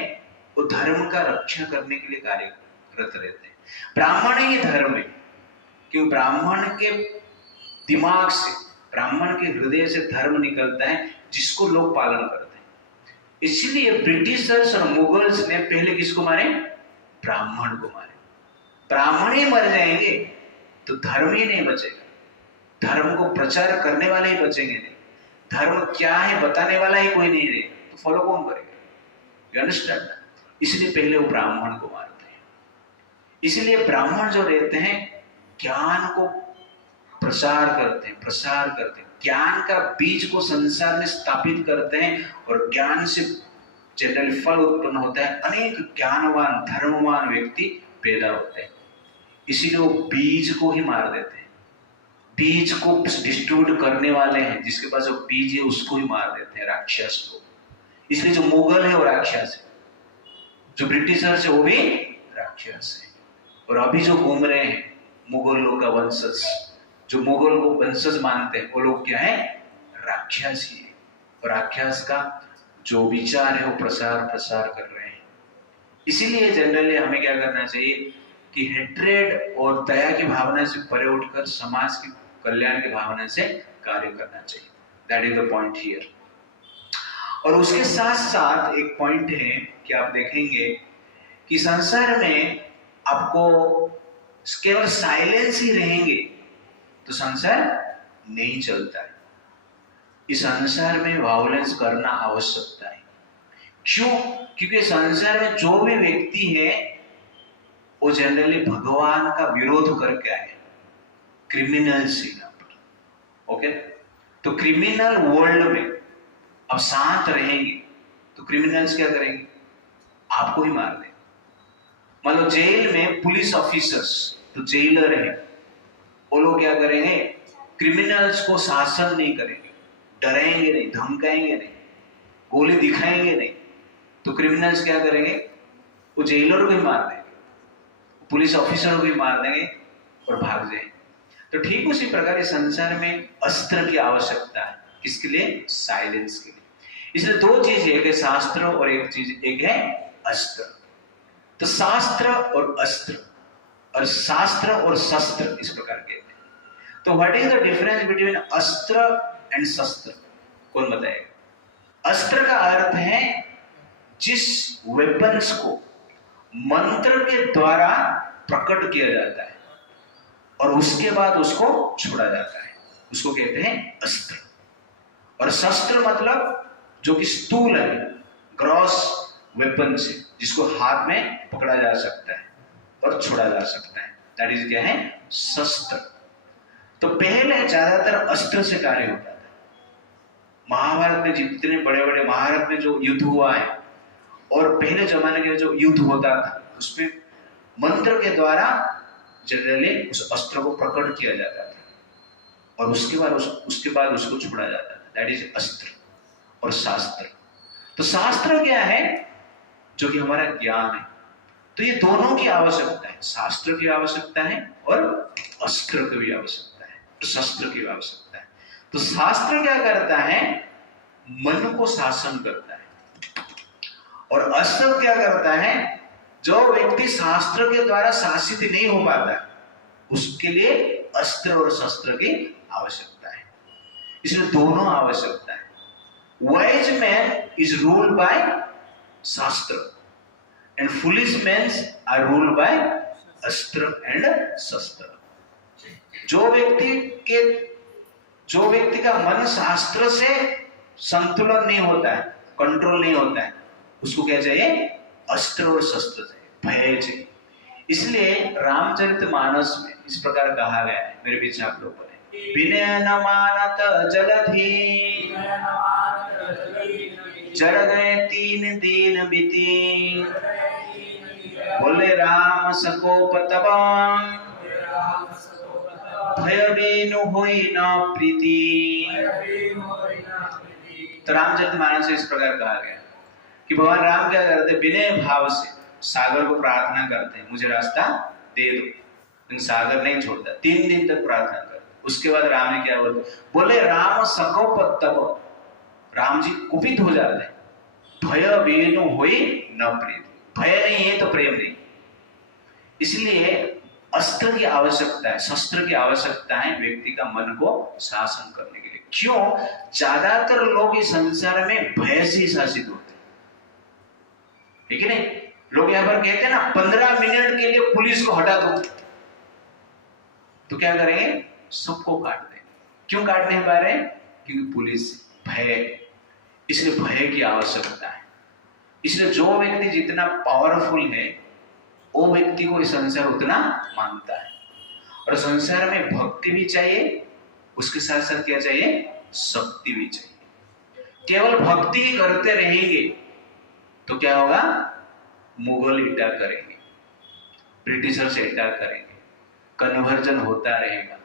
वो धर्म का रक्षा करने के लिए कार्यरत रहते हैं। ब्राह्मण ही धर्म है, क्योंकि ब्राह्मण के दिमाग से, ब्राह्मण के हृदय से धर्म निकलता है जिसको लोग पालन करते हैं। इसलिए ब्रिटिशर्स और मुगल्स ने पहले किसको मारे? ब्राह्मण को मारे। ब्राह्मण ही मर जाएंगे तो धर्म ही नहीं बचेगा, धर्म को प्रचार करने वाले ही बचेंगे नहीं, धर्म क्या है बताने वाला ही कोई नहीं रहेगा, तो फॉलो कौन करेगा? You understand? इसलिए पहले वो ब्राह्मण को मारते हैं। इसलिए ब्राह्मण जो रहते हैं ज्ञान को प्रसार करते हैं, ज्ञान का बीज को संसार में स्थापित करते हैं और ज्ञान से जनरली फल उत्पन्न होता है। अनेक ज्ञानवान धर्मवान व्यक्ति पैदा होते हैं। इसीलिए वो बीज को ही मार देते हैं, बीज को डिस्ट्रीब्यूट करने वाले हैं, जिसके पास वो बीज है उसको ही मार देते हैं, राक्षस को। इसलिए जो मुगल है वो राक्षस है, जो ब्रिटिशर्स है वो भी राक्षस है। और अभी जो घूम रहे हैं मुगल लोग का वंशज, जो मुगल को वंशज मानते हैं, वो लोग क्या है? राक्षस ही है। और राक्षस का जो विचार है वो प्रसार कर रहे हैं। इसीलिए जनरली हमें क्या करना चाहिए कि हेट्रेड और दया की भावना से परे उठकर समाज की कल्याण की भावना से कार्य करना चाहिए। That is the point here. और उसके साथ साथ एक पॉइंट है कि आप देखेंगे कि संसार में आपको केवल साइलेंस ही रहेंगे तो संसार नहीं चलता है। इस संसार में वायलेंस करना आवश्यकता है। क्यों? क्योंकि संसार में जो भी व्यक्ति है वो जनरली भगवान का विरोध करके आए, क्रिमिनल्स यहाँ पर। ओके, तो क्रिमिनल वर्ल्ड में अब शांत रहेंगे तो क्रिमिनल्स क्या करेंगे? आपको ही मार देंगे। मतलब जेल में पुलिस ऑफिसर्स, तो जेलर है, वो लोग क्या करेंगे? क्रिमिनल्स को शासन नहीं करेंगे, डराएंगे नहीं, धमकाएंगे नहीं, गोली दिखाएंगे नहीं। तो क्रिमिनल्स क्या करेंगे? वो जेलर को ही मार देंगे, पुलिस ऑफिसर को भी मार देंगे और भाग जाएंगे। तो ठीक उसी प्रकार इस संसार में अस्त्र की आवश्यकता है। किसके लिए? साइलेंस के लिए। इसलिए दो चीज है, एक है शास्त्र और एक है अस्त्र। तो शास्त्र और अस्त्र, और शास्त्र और शस्त्र इस प्रकार कहते हैं। तो what is the difference between अस्त्र एंड शस्त्र? कौन बताएगा? अस्त्र का अर्थ है जिस वेपन्स को मंत्र के द्वारा प्रकट किया जाता है और उसके बाद उसको छोड़ा जाता है, उसको कहते हैं अस्त्र। और शस्त्र मतलब जो कि स्थूल है, ग्रॉस वेपन से, जिसको हाथ में पकड़ा जा सकता है और छोड़ा जा सकता है, दैट इज क्या है? शस्त्र। तो पहले ज्यादातर अस्त्र से कार्य होता था। महाभारत में जितने बड़े बड़े महाभारत में जो युद्ध हुआ है और पहले जमाने के जो युद्ध होता था उसमें मंत्र के द्वारा जनरली उस अस्त्र को प्रकट किया जाता था और उसके बाद उसको छोड़ा जाता था, दैट इज अस्त्र। और शास्त्र। तो शास्त्र क्या है? जो कि हमारा ज्ञान है। तो ये दोनों की आवश्यकता है, शास्त्र की आवश्यकता है और अस्त्र की भी आवश्यकता है, शस्त्र की आवश्यकता है। तो शास्त्र क्या करता है? मन को शासन करता है। और अस्त्र क्या करता है? जो व्यक्ति शास्त्र के द्वारा शासित नहीं हो पाता है, उसके लिए अस्त्र और शस्त्र की आवश्यकता है। इसमें दोनों आवश्यकता है। Wise man is ruled by शास्त्र and foolish men are ruled by अस्त्र and शस्त्र। जो व्यक्ति का मन शास्त्र से संतुलन नहीं होता है, कंट्रोल नहीं होता है, उसको क्या चाहिए? अस्त्र और शस्त्र चाहिए, भय चाहिए। इसलिए रामचरितमानस में इस प्रकार कहा गया है, मेरे बीच आप लोग बोले, विनय न मानत जलधि चढ़ गए 3 दिन बीती, बोले राम सकोप तब भय बिनु होई न प्रीति। तो रामचरितमानस से इस प्रकार कहा गया कि भगवान राम क्या करते? विनय भाव से सागर को प्रार्थना करते हैं, मुझे रास्ता दे दो, लेकिन सागर नहीं छोड़ता, 3 दिन तक प्रार्थना करते। उसके बाद राम ने क्या बोले राम सकोप तब, राम जी कुपित हो जाते हैं, भय बिनु होई न प्रीति, भय नहीं है तो प्रेम नहीं। इसलिए अस्त्र की आवश्यकता है, शस्त्र की आवश्यकता है व्यक्ति का मन को शासन करने के लिए। क्यों? ज्यादातर लोग इस संसार में भय से शासित होते हैं, ठीक है नहीं? लोग यहां पर कहते हैं ना 15 मिनट के लिए पुलिस को हटा दो, तो क्या करेंगे? सबको काट देंगे। क्यों काट नहीं पा रहे? क्योंकि पुलिस भय, इसलिए भय की आवश्यकता है। इसलिए जो व्यक्ति जितना पावरफुल है वो व्यक्ति को इस संसार उतना मानता है। और संसार में भक्ति भी चाहिए, उसके साथ साथ क्या चाहिए? शक्ति भी चाहिए। केवल भक्ति ही करते रहेंगे तो क्या होगा? मुगल अटैक करेंगे, ब्रिटिशर्स अटैक करेंगे, कन्वर्जन होता रहेगा,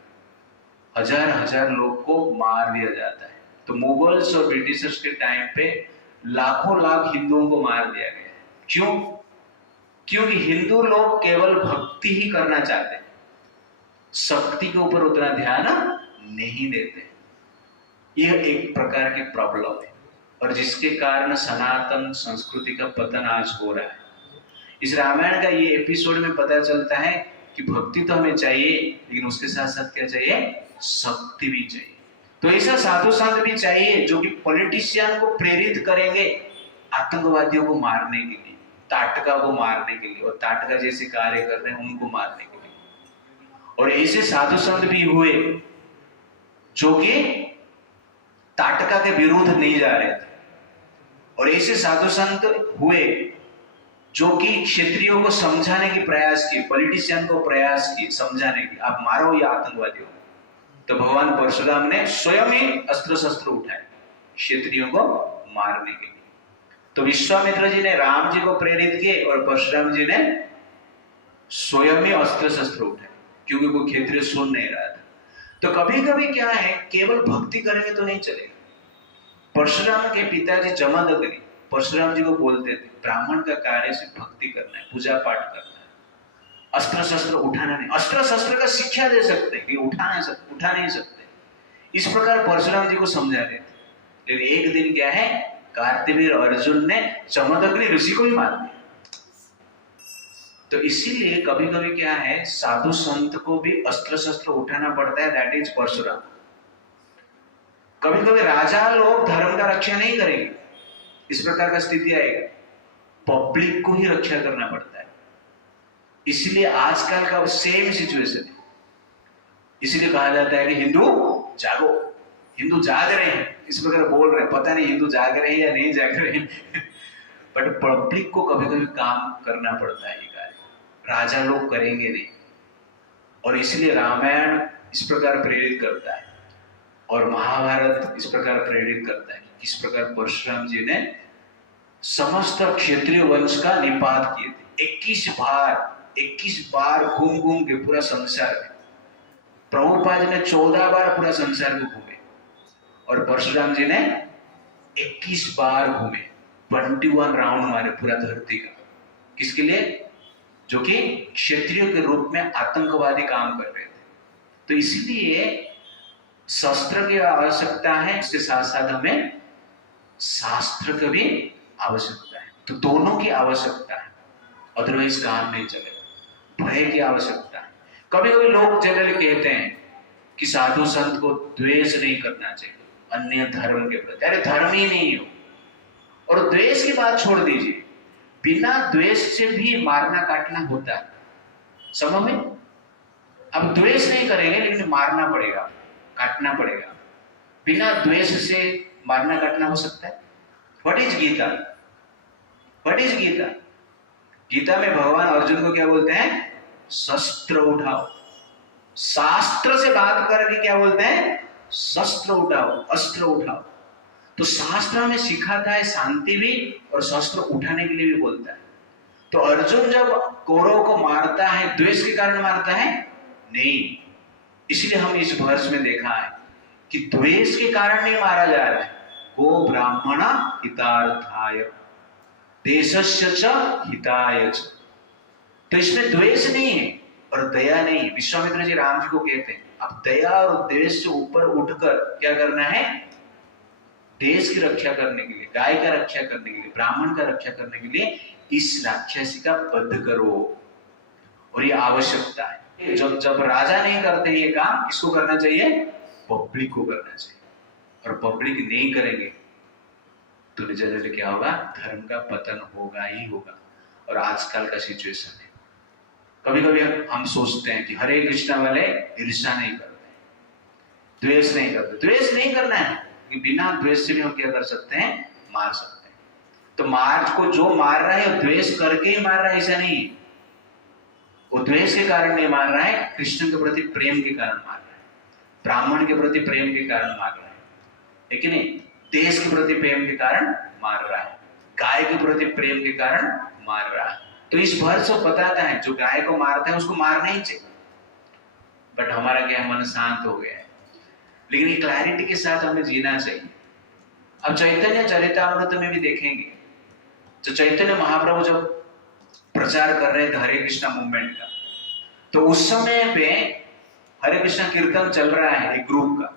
हजार लोग को मार दिया जाता है। तो मुगल्स और ब्रिटिशर्स के टाइम पे लाखों लाख हिंदुओं को मार दिया गया। क्यों? क्योंकि हिंदू लोग केवल भक्ति ही करना चाहते हैं, शक्ति के ऊपर उतना ध्यान नहीं देते। यह एक प्रकार की प्रॉब्लम है और जिसके कारण सनातन संस्कृति का पतन आज हो रहा है। इस रामायण का ये एपिसोड में पता चलता है कि भक्ति तो हमें चाहिए, लेकिन उसके साथ साथ क्या चाहिए? शक्ति भी चाहिए। तो ऐसा साधु संत भी चाहिए जो कि पॉलिटिशियन को प्रेरित करेंगे आतंकवादियों को मारने के लिए, ताटका को मारने के लिए, और ताटका जैसे कार्य कर रहे हैं उनको मारने के लिए। और ऐसे साधु संत भी हुए जो कि ताटका के विरुद्ध नहीं जा रहे थे, और ऐसे साधु संत हुए जो कि क्षत्रियों को समझाने की प्रयास किए, पॉलिटिशियन को प्रयास किए समझाने की, आप मारो ये आतंकवादियों। तो भगवान परशुराम ने स्वयं ही अस्त्र शस्त्र उठाए क्षत्रियों को मारने के लिए। तो विश्वामित्र जी ने राम जी को प्रेरित किए और परशुराम जी ने स्वयं ही अस्त्र शस्त्र उठाए, क्योंकि कोई क्षत्रिय सुन नहीं रहा था। तो कभी कभी क्या है, केवल भक्ति करेंगे तो नहीं चलेगा। परशुराम के पिताजी जमदग्नि परशुराम जी को बोलते थे, ब्राह्मण का कार्य सिर्फ भक्ति करना है, पूजा पाठ करना है, अस्त्र शस्त्र उठाना नहीं। अस्त्र शस्त्र का शिक्षा दे सकते कि उठा नहीं सकते, इस प्रकार परशुराम जी को समझाते थे। लेकिन एक दिन क्या है, कार्तवीर अर्जुन ने जमदग्नि ऋषि को ही मार दिया। तो इसीलिए कभी कभी क्या है, साधु संत को भी अस्त्र शस्त्र उठाना पड़ता है, दैट इज परशुराम। कभी कभी राजा लोग धर्म का रक्षा नहीं करेंगे, इस प्रकार का स्थिति आएगा, पब्लिक को ही रक्षा करना पड़ता है। इसलिए आजकल का सेम सिचुएशन है। इसलिए कहा जाता है कि हिंदू जागो, हिंदू जाग रहे हैं, इस प्रकार बोल रहे हैं, पता नहीं हिंदू जाग रहे हैं या नहीं जाग रहे हैं बट पब्लिक को कभी कभी काम करना पड़ता है, ये कार्य राजा लोग करेंगे नहीं। और इसलिए रामायण इस प्रकार प्रेरित करता है और महाभारत इस प्रकार प्रेरित करता है, किस प्रकार परशुराम जी ने समस्त क्षत्रिय वंश का निपात किए थे। 21 बार घूम घूम के पूरा संसार में, प्रभुपाद जी ने 14 बार पूरा संसार को घूमे और परशुराम जी ने 21 बार घूमे, 21 राउंड मारे पूरा धरती का। किसके लिए? जो कि क्षत्रियों के रूप में आतंकवादी काम कर रहे थे। तो इसीलिए शस्त्र की आवश्यकता है, इसके साथ साथ हमें शास्त्र की भी आवश्यकता है। तो दोनों की आवश्यकता है, अदरवाइज काम नहीं चलेगा। भय की आवश्यकता है। कभी कभी लोग जनरली कहते हैं कि साधु संत को द्वेष नहीं करना चाहिए अन्य धर्म के प्रति। अरे धर्म ही नहीं हो, और द्वेष की बात छोड़ दीजिए, बिना द्वेष से भी मारना काटना होता है, समझ में? अब द्वेष नहीं करेंगे लेकिन मारना पड़ेगा, काटना पड़ेगा। बिना द्वेष से मारना काटना हो सकता है? What is Gita? What is Gita? Gita में भगवान अर्जुन को क्या बोलते हैं? शस्त्र उठाओ। शास्त्र से बात करके क्या बोलते हैं? शस्त्र उठाओ, अस्त्र उठाओ। तो शास्त्र में सिखाता है शांति भी, और शस्त्र उठाने के लिए भी बोलता है। तो अर्जुन जब कौरव को मारता है, द्वेष के कारण मारता है? नहीं। इसलिए हम इस वर्ष में देखा है कि द्वेष के कारण नहीं मारा जा रहा है। गो ब्राह्मण हितार्थाय देशस्य च हिताय च। तो इसमें द्वेष नहीं है और दया नहीं। विश्वामित्र जी राम जी को कहते हैं, अब दया और द्वेष से ऊपर उठकर क्या करना है? देश की रक्षा करने के लिए, गाय का रक्षा करने के लिए, ब्राह्मण का रक्षा करने के लिए इस राक्षसी का वध करो। और ये आवश्यकता है। जब राजा नहीं करते ये काम, किसको करना चाहिए? पब्लिक को करना चाहिए। और पब्लिक नहीं करेंगे तो जनरली क्या होगा? धर्म का पतन होगा ही होगा। और आजकल का सिचुएशन है, कभी कभी हम सोचते हैं कि हरे कृष्णा वाले ईर्ष्या नहीं करते, द्वेष नहीं करते। द्वेष नहीं करना है, कि बिना द्वेष से भी हम क्या कर सकते हैं? मार सकते हैं। तो मार को जो मार रहा है द्वेष करके ही मार रहा है, ऐसा नहीं। वो द्वेष के कारण नहीं मार रहा है, कृष्ण के प्रति प्रेम के कारण मार रहा है, ब्राह्मण के प्रति प्रेम के कारण मार रहा है कि नहीं? देश के प्रति प्रेम के कारण मार रहा है, गाय के प्रति प्रेम के कारण मार रहा है। तो इस भर से बताता है जो गाय को मारता है उसको मारना ही चाहिए। बट हमारा क्या मन शांत हो गया है। लेकिन ये क्लैरिटी के साथ हमें जीना चाहिए। अब चैतन्य चरितामृत में भी देखेंगे, जो चैतन्य महाप्रभु जब प्रचार कर रहे थे हरे कृष्णा मूवमेंट का, तो उस समय पे हरे कृष्णा कीर्तन चल रहा है एक ग्रुप का,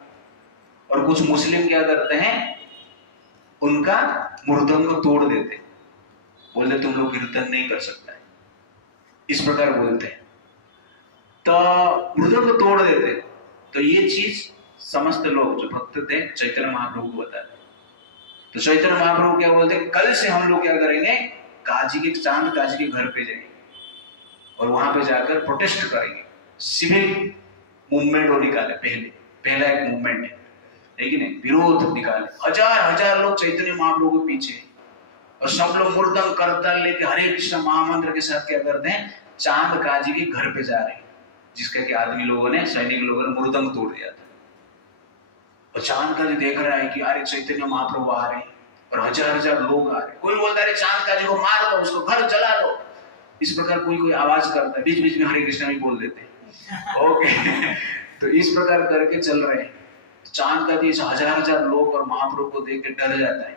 और कुछ मुस्लिम क्या करते हैं? उनका मुर्दंग को तोड़ देते, बोलते तुम लोग कीर्तन नहीं कर सकता है, इस प्रकार बोलते हैं। तो मुर्दंग को तोड़ देते। तो ये चीज समस्त लोग जो भक्त थे चैतन्य महाप्रभु को बताते। तो चैतन्य महाप्रभु क्या बोलते? कल से हम लोग क्या करेंगे? काजी के चांद काजी के घर पे जाएंगे और वहां पे जाकर प्रोटेस्ट करेंगे। सिविक मूवमेंट वो निकाले, पहला एक मूवमेंट है, लेकिन विरोध निकाले। हजार लोग चैतन्य महाप्रभु के पीछे, और सब लोग मुर्दंग करताल लेके हरे कृष्ण महामंत्र के साथ क्या करते हैं? चांद काजी के घर पे जा रहे हैं, जिसका कि आदमी लोगों ने, सैनिक लोगों ने मुर्दंग तोड़ दिया था। और चांद काजी देख रहा है कि अरे चैतन्य महाप्रभु आ रहे हैं और हजार लोग आ रहे हैं। कोई बोलता है चांद काजी को मार दो, उसको घर जला दो, इस प्रकार कोई आवाज करता है। बीच बीच में हरे कृष्ण भी बोल देते हैं। ओके तो इस प्रकार करके चल रहे हैं। चांद काजी हजार लोग और महाप्रभु को देख के डर जाता है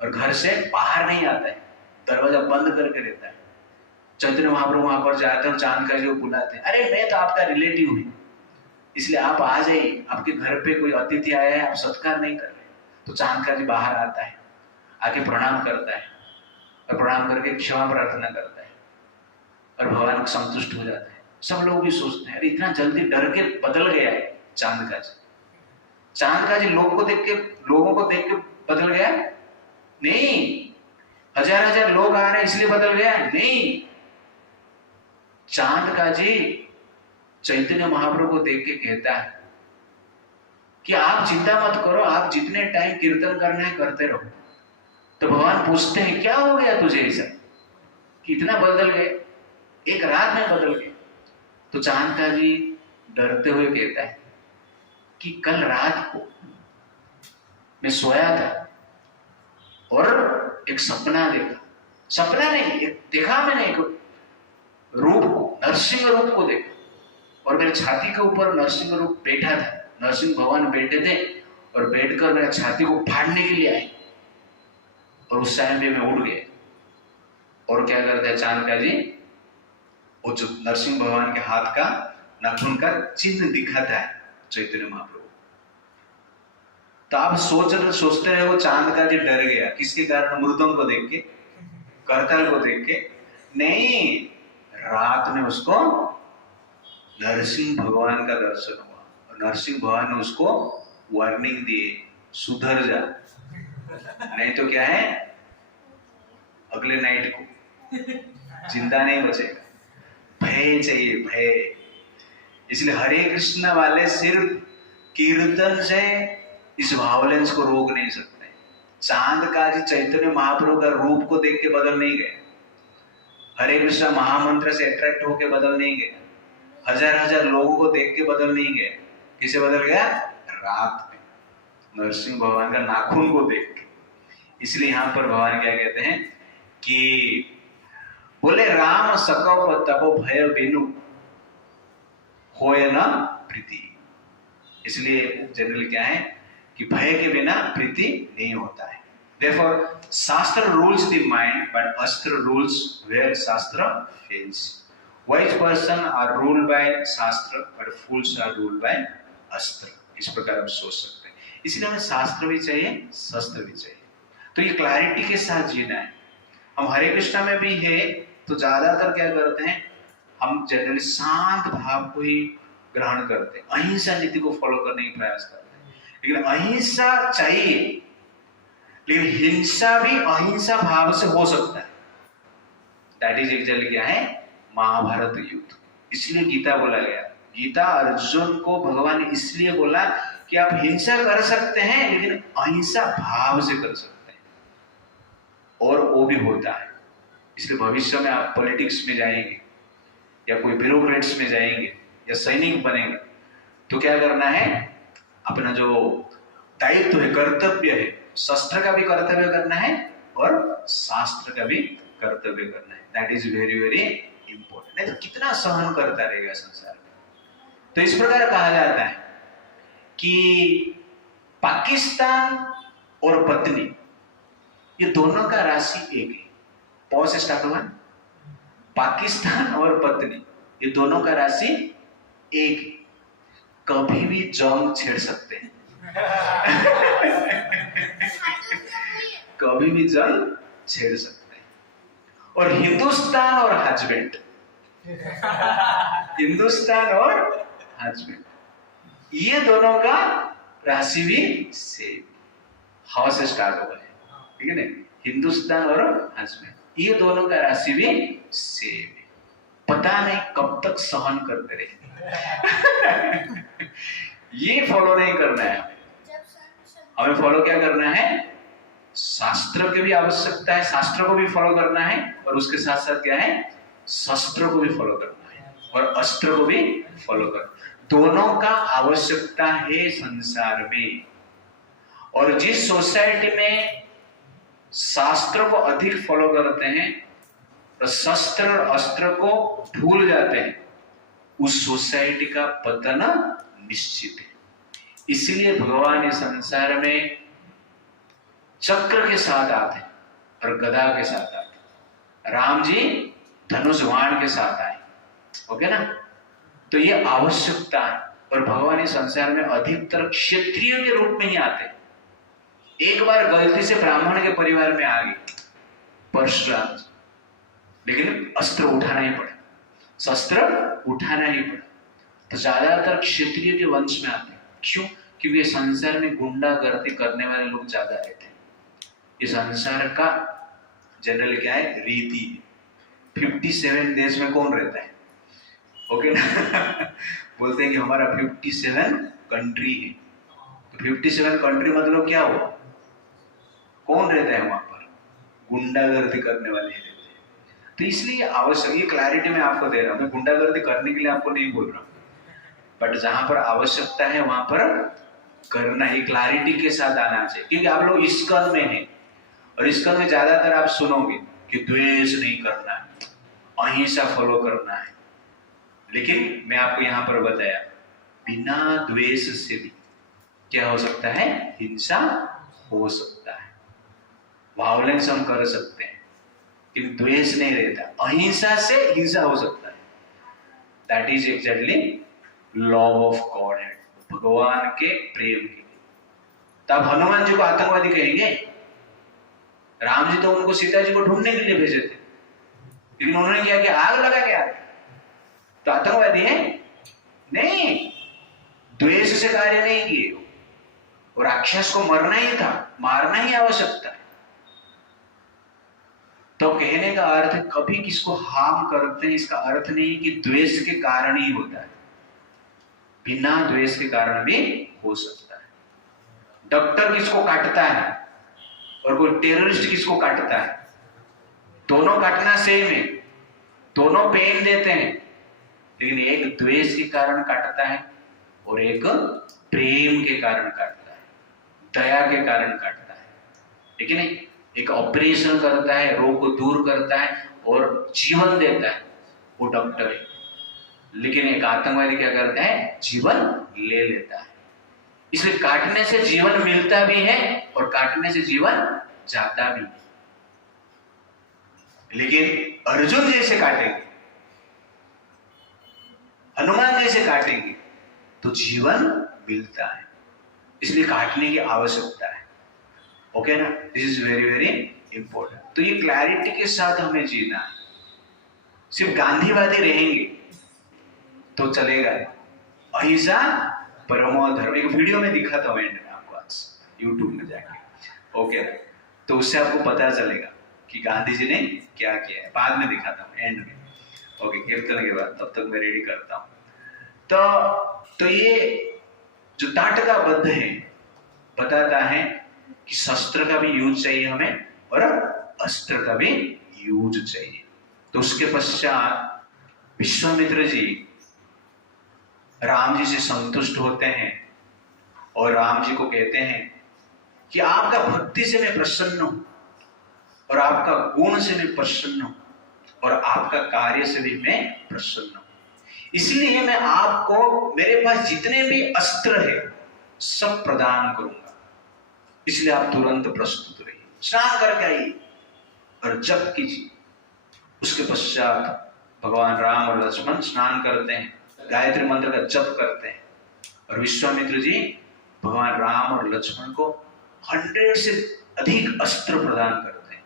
और घर से बाहर नहीं आता है, दरवाजा बंद करके रहता है। चैतन्य महाप्रभु वहां पर जाते हैं और चांद काजी को बुलाते हैं, अरे मैं तो आपका रिलेटिव हूँ, इसलिए आप आ जाइए, आपके घर पे कोई अतिथि आया है, आप सत्कार नहीं कर रहे। तो चांद काजी बाहर आता है, आके प्रणाम करता है और प्रणाम करके क्षमा प्रार्थना करता है और भगवान को संतुष्ट हो जाता है। सब लोग भी सोचते हैं अरे इतना जल्दी डर के बदल गया है चांद काजी। चांद काजी लोगों को देख के बदल गया नहीं। हजार लोग आ रहे हैं इसलिए बदल गया नहीं। चांद काजी चैतन्य महाप्रभु को देख के कहता है कि आप चिंता मत करो, आप जितने टाइम कीर्तन करना है करते रहो। तो भगवान पूछते हैं क्या हो गया तुझे ऐसा कि इतना बदल गए, एक रात में बदल गए? तो चांद काजी डरते हुए कहता है कि कल रात को मैं सोया था और एक सपना देखा। सपना नहीं देखा मैंने, एक रूप को, नरसिंह रूप को देखा, और मेरे छाती के ऊपर नरसिंह रूप बैठा था। नरसिंह भगवान बैठे थे और बैठकर मेरे छाती को फाड़ने के लिए आए। और उस टाइम पे मैं उठ गए और क्या करते हैं चांद जी, वो जो नरसिंह भगवान के हाथ का नाखून का चिन्ह दिखाता है चैतन्य महाप्रभु। तो आप सोचते रहे वो चांद का जी डर गया, किसके कारण? मृदंग को देख के, करताल को देख के नहीं, रात में उसको नरसिंह भगवान का दर्शन हुआ और नरसिंह भगवान ने उसको वार्निंग दिए, सुधर जा, नहीं तो क्या है अगले नाइट को जिंदा नहीं बचेगा। भय चाहिए, भय। इसलिए हरे कृष्ण वाले सिर्फ कीर्तन से इस वायलेंस को रोक नहीं सकते। चांद का जी चैतन्य महाप्रभु का रूप को देख के बदल नहीं गए, हरे कृष्ण महामंत्र से अट्रैक्ट होके बदल नहीं गए, हजार हजार लोगों को देख के बदल नहीं गए। किसे बदल गया? रात में नरसिंह भगवान का नाखून को देख के। इसलिए यहाँ पर भगवान क्या कहते हैं कि बोले राम सकौ तपो भय बिनु होय न प्रीति। इसलिए जनरली क्या है कि भय के बिना प्रीति नहीं होता है। Therefore, शास्त्र rules the mind, but astra rules where शास्त्र fails. Wise person are ruled by शास्त्र, but fools are ruled by अस्त्र। इस प्रकार हम सोच सकते हैं। इसलिए हमें शास्त्र भी चाहिए, शस्त्र भी चाहिए। तो ये क्लैरिटी के साथ जीना है। हम हरे कृष्णा में भी है तो ज्यादातर क्या करते हैं, हम जनरली शांत भाव को ही ग्रहण करते हैं, अहिंसा नीति को फॉलो करने की प्रयास करते हैं। लेकिन अहिंसा चाहिए, लेकिन हिंसा भी अहिंसा भाव से हो सकता है। दैट इज एक्चुअली क्या है? महाभारत युद्ध। इसलिए गीता बोला गया, गीता अर्जुन को भगवान ने इसलिए बोला कि आप हिंसा कर सकते हैं लेकिन अहिंसा भाव से कर सकते हैं, और वो भी होता है। इसलिए भविष्य में आप पॉलिटिक्स में जाएंगे या कोई ब्यूरोक्रेट्स में जाएंगे या सैनिक बनेंगे तो क्या करना है, अपना जो दायित्व है, कर्तव्य है, शस्त्र का भी कर्तव्य करना है और शास्त्र का भी कर्तव्य करना है। That is very very important. नहीं तो कितना सहन करता रहेगा संसार में। तो इस प्रकार कहा जाता है कि पाकिस्तान और पत्नी ये दोनों का राशि एक है। पॉज से स्टार्ट हुआ। पाकिस्तान और पत्नी ये दोनों का राशि एक है, कभी भी जंग छेड़ सकते हैं कभी भी जंग छेड़ सकते हैं। और हिंदुस्तान और हस्बैंड, हिंदुस्तान और हस्बैंड ये दोनों का राशि भी सेम। हाउ से स्टार्ट हुआ है, ठीक है ना? हिंदुस्तान और हस्बैंड ये दोनों का राशि भी सेम है। पता नहीं कब तक सहन करते रहेंगे ये फॉलो नहीं करना है हमें फॉलो क्या करना है? शास्त्र की भी आवश्यकता है, शास्त्र को भी फॉलो करना है, और उसके साथ साथ क्या है, शस्त्र को भी फॉलो करना है और अस्त्र को भी फॉलो करना। दोनों का आवश्यकता है संसार में। और जिस सोसाइटी में शास्त्र को अधिक फॉलो करते हैं तो शस्त्र और अस्त्र को भूल जाते हैं, उस सोसाइटी का पतन निश्चित है। इसलिए भगवान इस संसार में चक्र के साथ आते हैं और गदा के साथ आते हैं। राम जी धनुष बाण के साथ आए, ओके ना? तो ये आवश्यकता है। और भगवान इस संसार में अधिकतर क्षत्रिय के रूप में ही आते। एक बार गलती से ब्राह्मण के परिवार में आ गए परशुराम, लेकिन अस्त्र उठाना ही पड़ा, शस्त्र उठाना ही पड़ा। तो ज्यादातर क्षत्रिय के वंश में आते हैं। क्यों? क्योंकि संसार में गुंडागर्दी करने वाले लोग ज्यादा रहते हैं। ये संसार का जनरल क्या है, रीति है। 57 देश में कौन रहता है, ओके ना? बोलते हैं कि हमारा 57 कंट्री है। तो 57 कंट्री मतलब क्या हुआ? कौन रहता है वहां पर? गुंडागर्दी करने वाले रहते हैं। तो इसलिए आवश्यक, ये क्लैरिटी मैं आपको दे रहा हूं। मैं गुंडागर्दी करने के लिए आपको नहीं बोल रहा हूं, बट जहां पर आवश्यकता है वहां पर करना है, क्लैरिटी के साथ आना चाहिए। क्योंकि आप लोग इस्कॉन में हैं और इस्कॉन में ज्यादातर आप सुनोगे कि द्वेष नहीं करना है, अहिंसा फॉलो करना है। लेकिन मैं आपको यहां पर बताया बिना द्वेष से भी क्या हो सकता है, हिंसा हो सकता है। वायलेंस हम कर सकते हैं, लेकिन द्वेष नहीं रहता। अहिंसा से हिंसा हो सकता है। That is exactly law of God है, भगवान के प्रेम के। तब हनुमान जी को आतंकवादी कहेंगे? राम जी तो उनको सीता जी को ढूंढने के लिए भेजे थे, लेकिन उन्होंने क्या किया? आग लगा के आग। तो आतंकवादी है? नहीं, द्वेष से कार्य नहीं किए। और राक्षस को मरना ही था, मारना ही आवश्यकता है। तो कहने का अर्थ कभी किसको हार्म करते हैं इसका अर्थ नहीं कि द्वेष के कारण ही होता है, बिना द्वेष के कारण भी हो सकता है। डॉक्टर किसको काटता है और कोई टेररिस्ट किसको काटता है? दोनों काटना सेम है, दोनों पेन देते हैं, लेकिन एक द्वेष के कारण काटता है और एक प्रेम के कारण काटता है, दया के कारण काटता है। लेकिन एक ऑपरेशन करता है, रोग को दूर करता है और जीवन देता है, वो डॉक्टर है। लेकिन एक आतंकवादी क्या करता है? जीवन ले लेता है। इसलिए काटने से जीवन मिलता भी है और काटने से जीवन जाता भी है। लेकिन अर्जुन जैसे काटेंगे, हनुमान जैसे काटेंगे तो जीवन मिलता है। इसलिए काटने की आवश्यकता है। ओके ना? This is very very important. तो ये क्लैरिटी के साथ हमें जीना है। सिर्फ गांधीवादी रहेंगे तो चलेगा। अहिंसा परमो धर्म, एक वीडियो में दिखाता हूं एंड में आपको, आज यूट्यूब में जाके। ओके, तो उससे आपको पता चलेगा कि गांधी जी ने क्या किया है। बाद में दिखाता हूं एंड में। ओके, कीर्तन के बाद, तब तक मैं रेडी करता हूं। तो ये जो ताटकाबद्ध है बताता है कि शस्त्र का भी यूज चाहिए हमें और अस्त्र का भी यूज चाहिए। तो उसके पश्चात विश्वामित्र जी राम जी से संतुष्ट होते हैं और राम जी को कहते हैं कि आपका भक्ति से मैं प्रसन्न हूं और आपका गुण से मैं प्रसन्न हूं और आपका कार्य से भी मैं प्रसन्न हूं। इसलिए मैं आपको मेरे पास जितने भी अस्त्र है सब प्रदान करूंगा। इसलिए आप तुरंत प्रस्तुत रहिए, स्नान करके आइए और जप कीजिए। उसके पश्चात भगवान राम और लक्ष्मण स्नान करते हैं, गायत्री मंत्र का जप करते हैं और विश्वामित्र जी भगवान राम और लक्ष्मण को 100 से अधिक अस्त्र प्रदान करते हैं।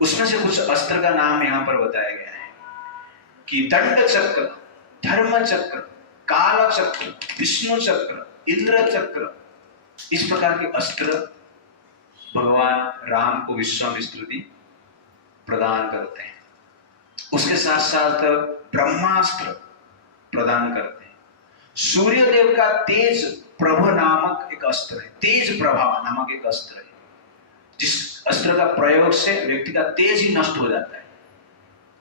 उसमें से कुछ अस्त्र का नाम यहां पर बताया गया है कि दंड चक्र, धर्म चक्र, काल चक्र, विष्णु चक्र, इंद्र चक्र, इस प्रकार के अस्त्र भगवान राम को विश्वामित्र जी प्रदान करते हैं। उसके साथ साथ ब्रह्मास्त्र प्रदान करते हैं। सूर्यदेव का तेज प्रभ नामक एक अस्त्र है, तेज प्रभा नामक एक अस्त्र है, जिस अस्त्र का प्रयोग से व्यक्ति का तेज ही नष्ट हो जाता है।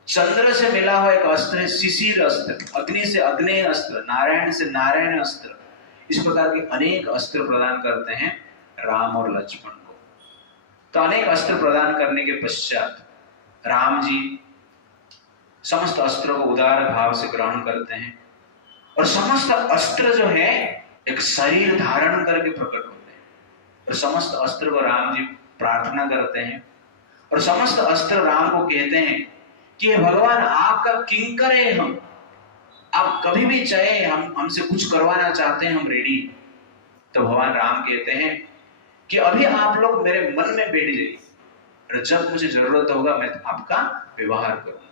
चंद्र से मिला हुआ एक अस्त्र है शिशिर अस्त्र, अग्नि से अग्नेय अस्त्र, नारायण से नारायण अस्त्र। इस प्रकार के अनेक अस्त्र प्रदान करते हैं राम और लक्ष्मण को। तो अनेक अस्त्र प्रदान करने के पश्चात राम जी समस्त अस्त्रों को उदार भाव से ग्रहण करते हैं और समस्त अस्त्र जो है एक शरीर धारण करके प्रकट होते हैं और समस्त अस्त्र को राम जी प्रार्थना करते हैं और समस्त अस्त्र राम को कहते हैं कि भगवान आपका किंकर है हम, आप कभी भी चाहे हमसे कुछ करवाना चाहते हैं, हम रेडी। तो भगवान राम कहते हैं कि अभी आप लोग मेरे मन में बैठ जाइए और जब मुझे जरूरत होगा मैं आपका व्यवहार करूंगा।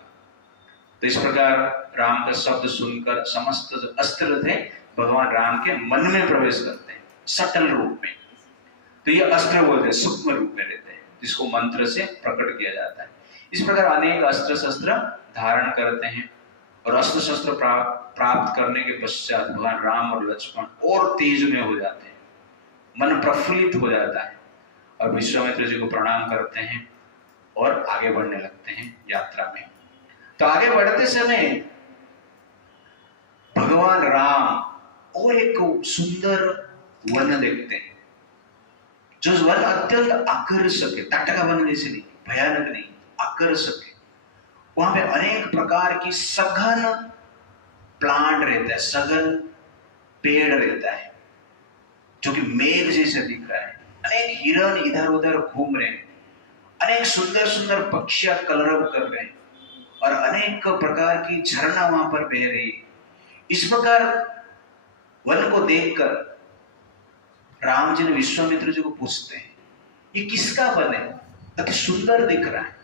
तो इस प्रकार राम का शब्द सुनकर समस्त जो अस्त्र थे भगवान राम के मन में प्रवेश करते हैं सटल रूप में। तो ये अस्त्र बोलते हैं, सूक्ष्म रूप में रहते हैं, जिसको मंत्र से प्रकट किया जाता है। इस प्रकार अनेक अस्त्र शस्त्र धारण करते हैं और अस्त्र शस्त्र प्राप्त करने के पश्चात भगवान राम और लक्ष्मण और तेज में हो जाते हैं, मन प्रफुल्लित हो जाता है और विश्वामित्र जी को प्रणाम करते हैं और आगे बढ़ने लगते हैं यात्रा में। तो आगे बढ़ते समय भगवान राम और एक सुंदर वन देखते हैं, जो वन अत्यंत आकर्षक है, टाटका वन जैसे नहीं, भयानक नहीं, आकर्षक है। वहां पे अनेक प्रकार की सघन प्लांट रहता है, सघन पेड़ रहता है जो कि मेघ जैसे दिख रहा है। अनेक हिरण इधर उधर घूम रहे हैं अनेक सुंदर सुंदर पक्षियां कलरव कर रहे हैं और अनेक प्रकार की झरना वहां पर बह रही है। इस प्रकार वन को देखकर राम जी ने विश्वामित्र जी को पूछते हैं, ये किसका वन है, अति सुंदर दिख रहा है।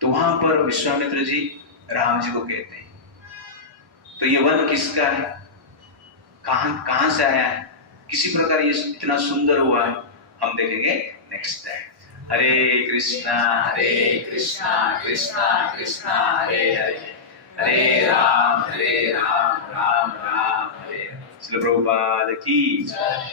तो वहां पर विश्वामित्र जी राम जी को कहते हैं, तो ये वन किसका है, कहां से आया है, किसी प्रकार ये इतना सुंदर हुआ है, हम देखेंगे नेक्स्ट टाइम। हरे कृष्णा कृष्णा कृष्णा हरे हरे, हरे राम राम राम हरे हरे। श्री प्रभुपाद की जय।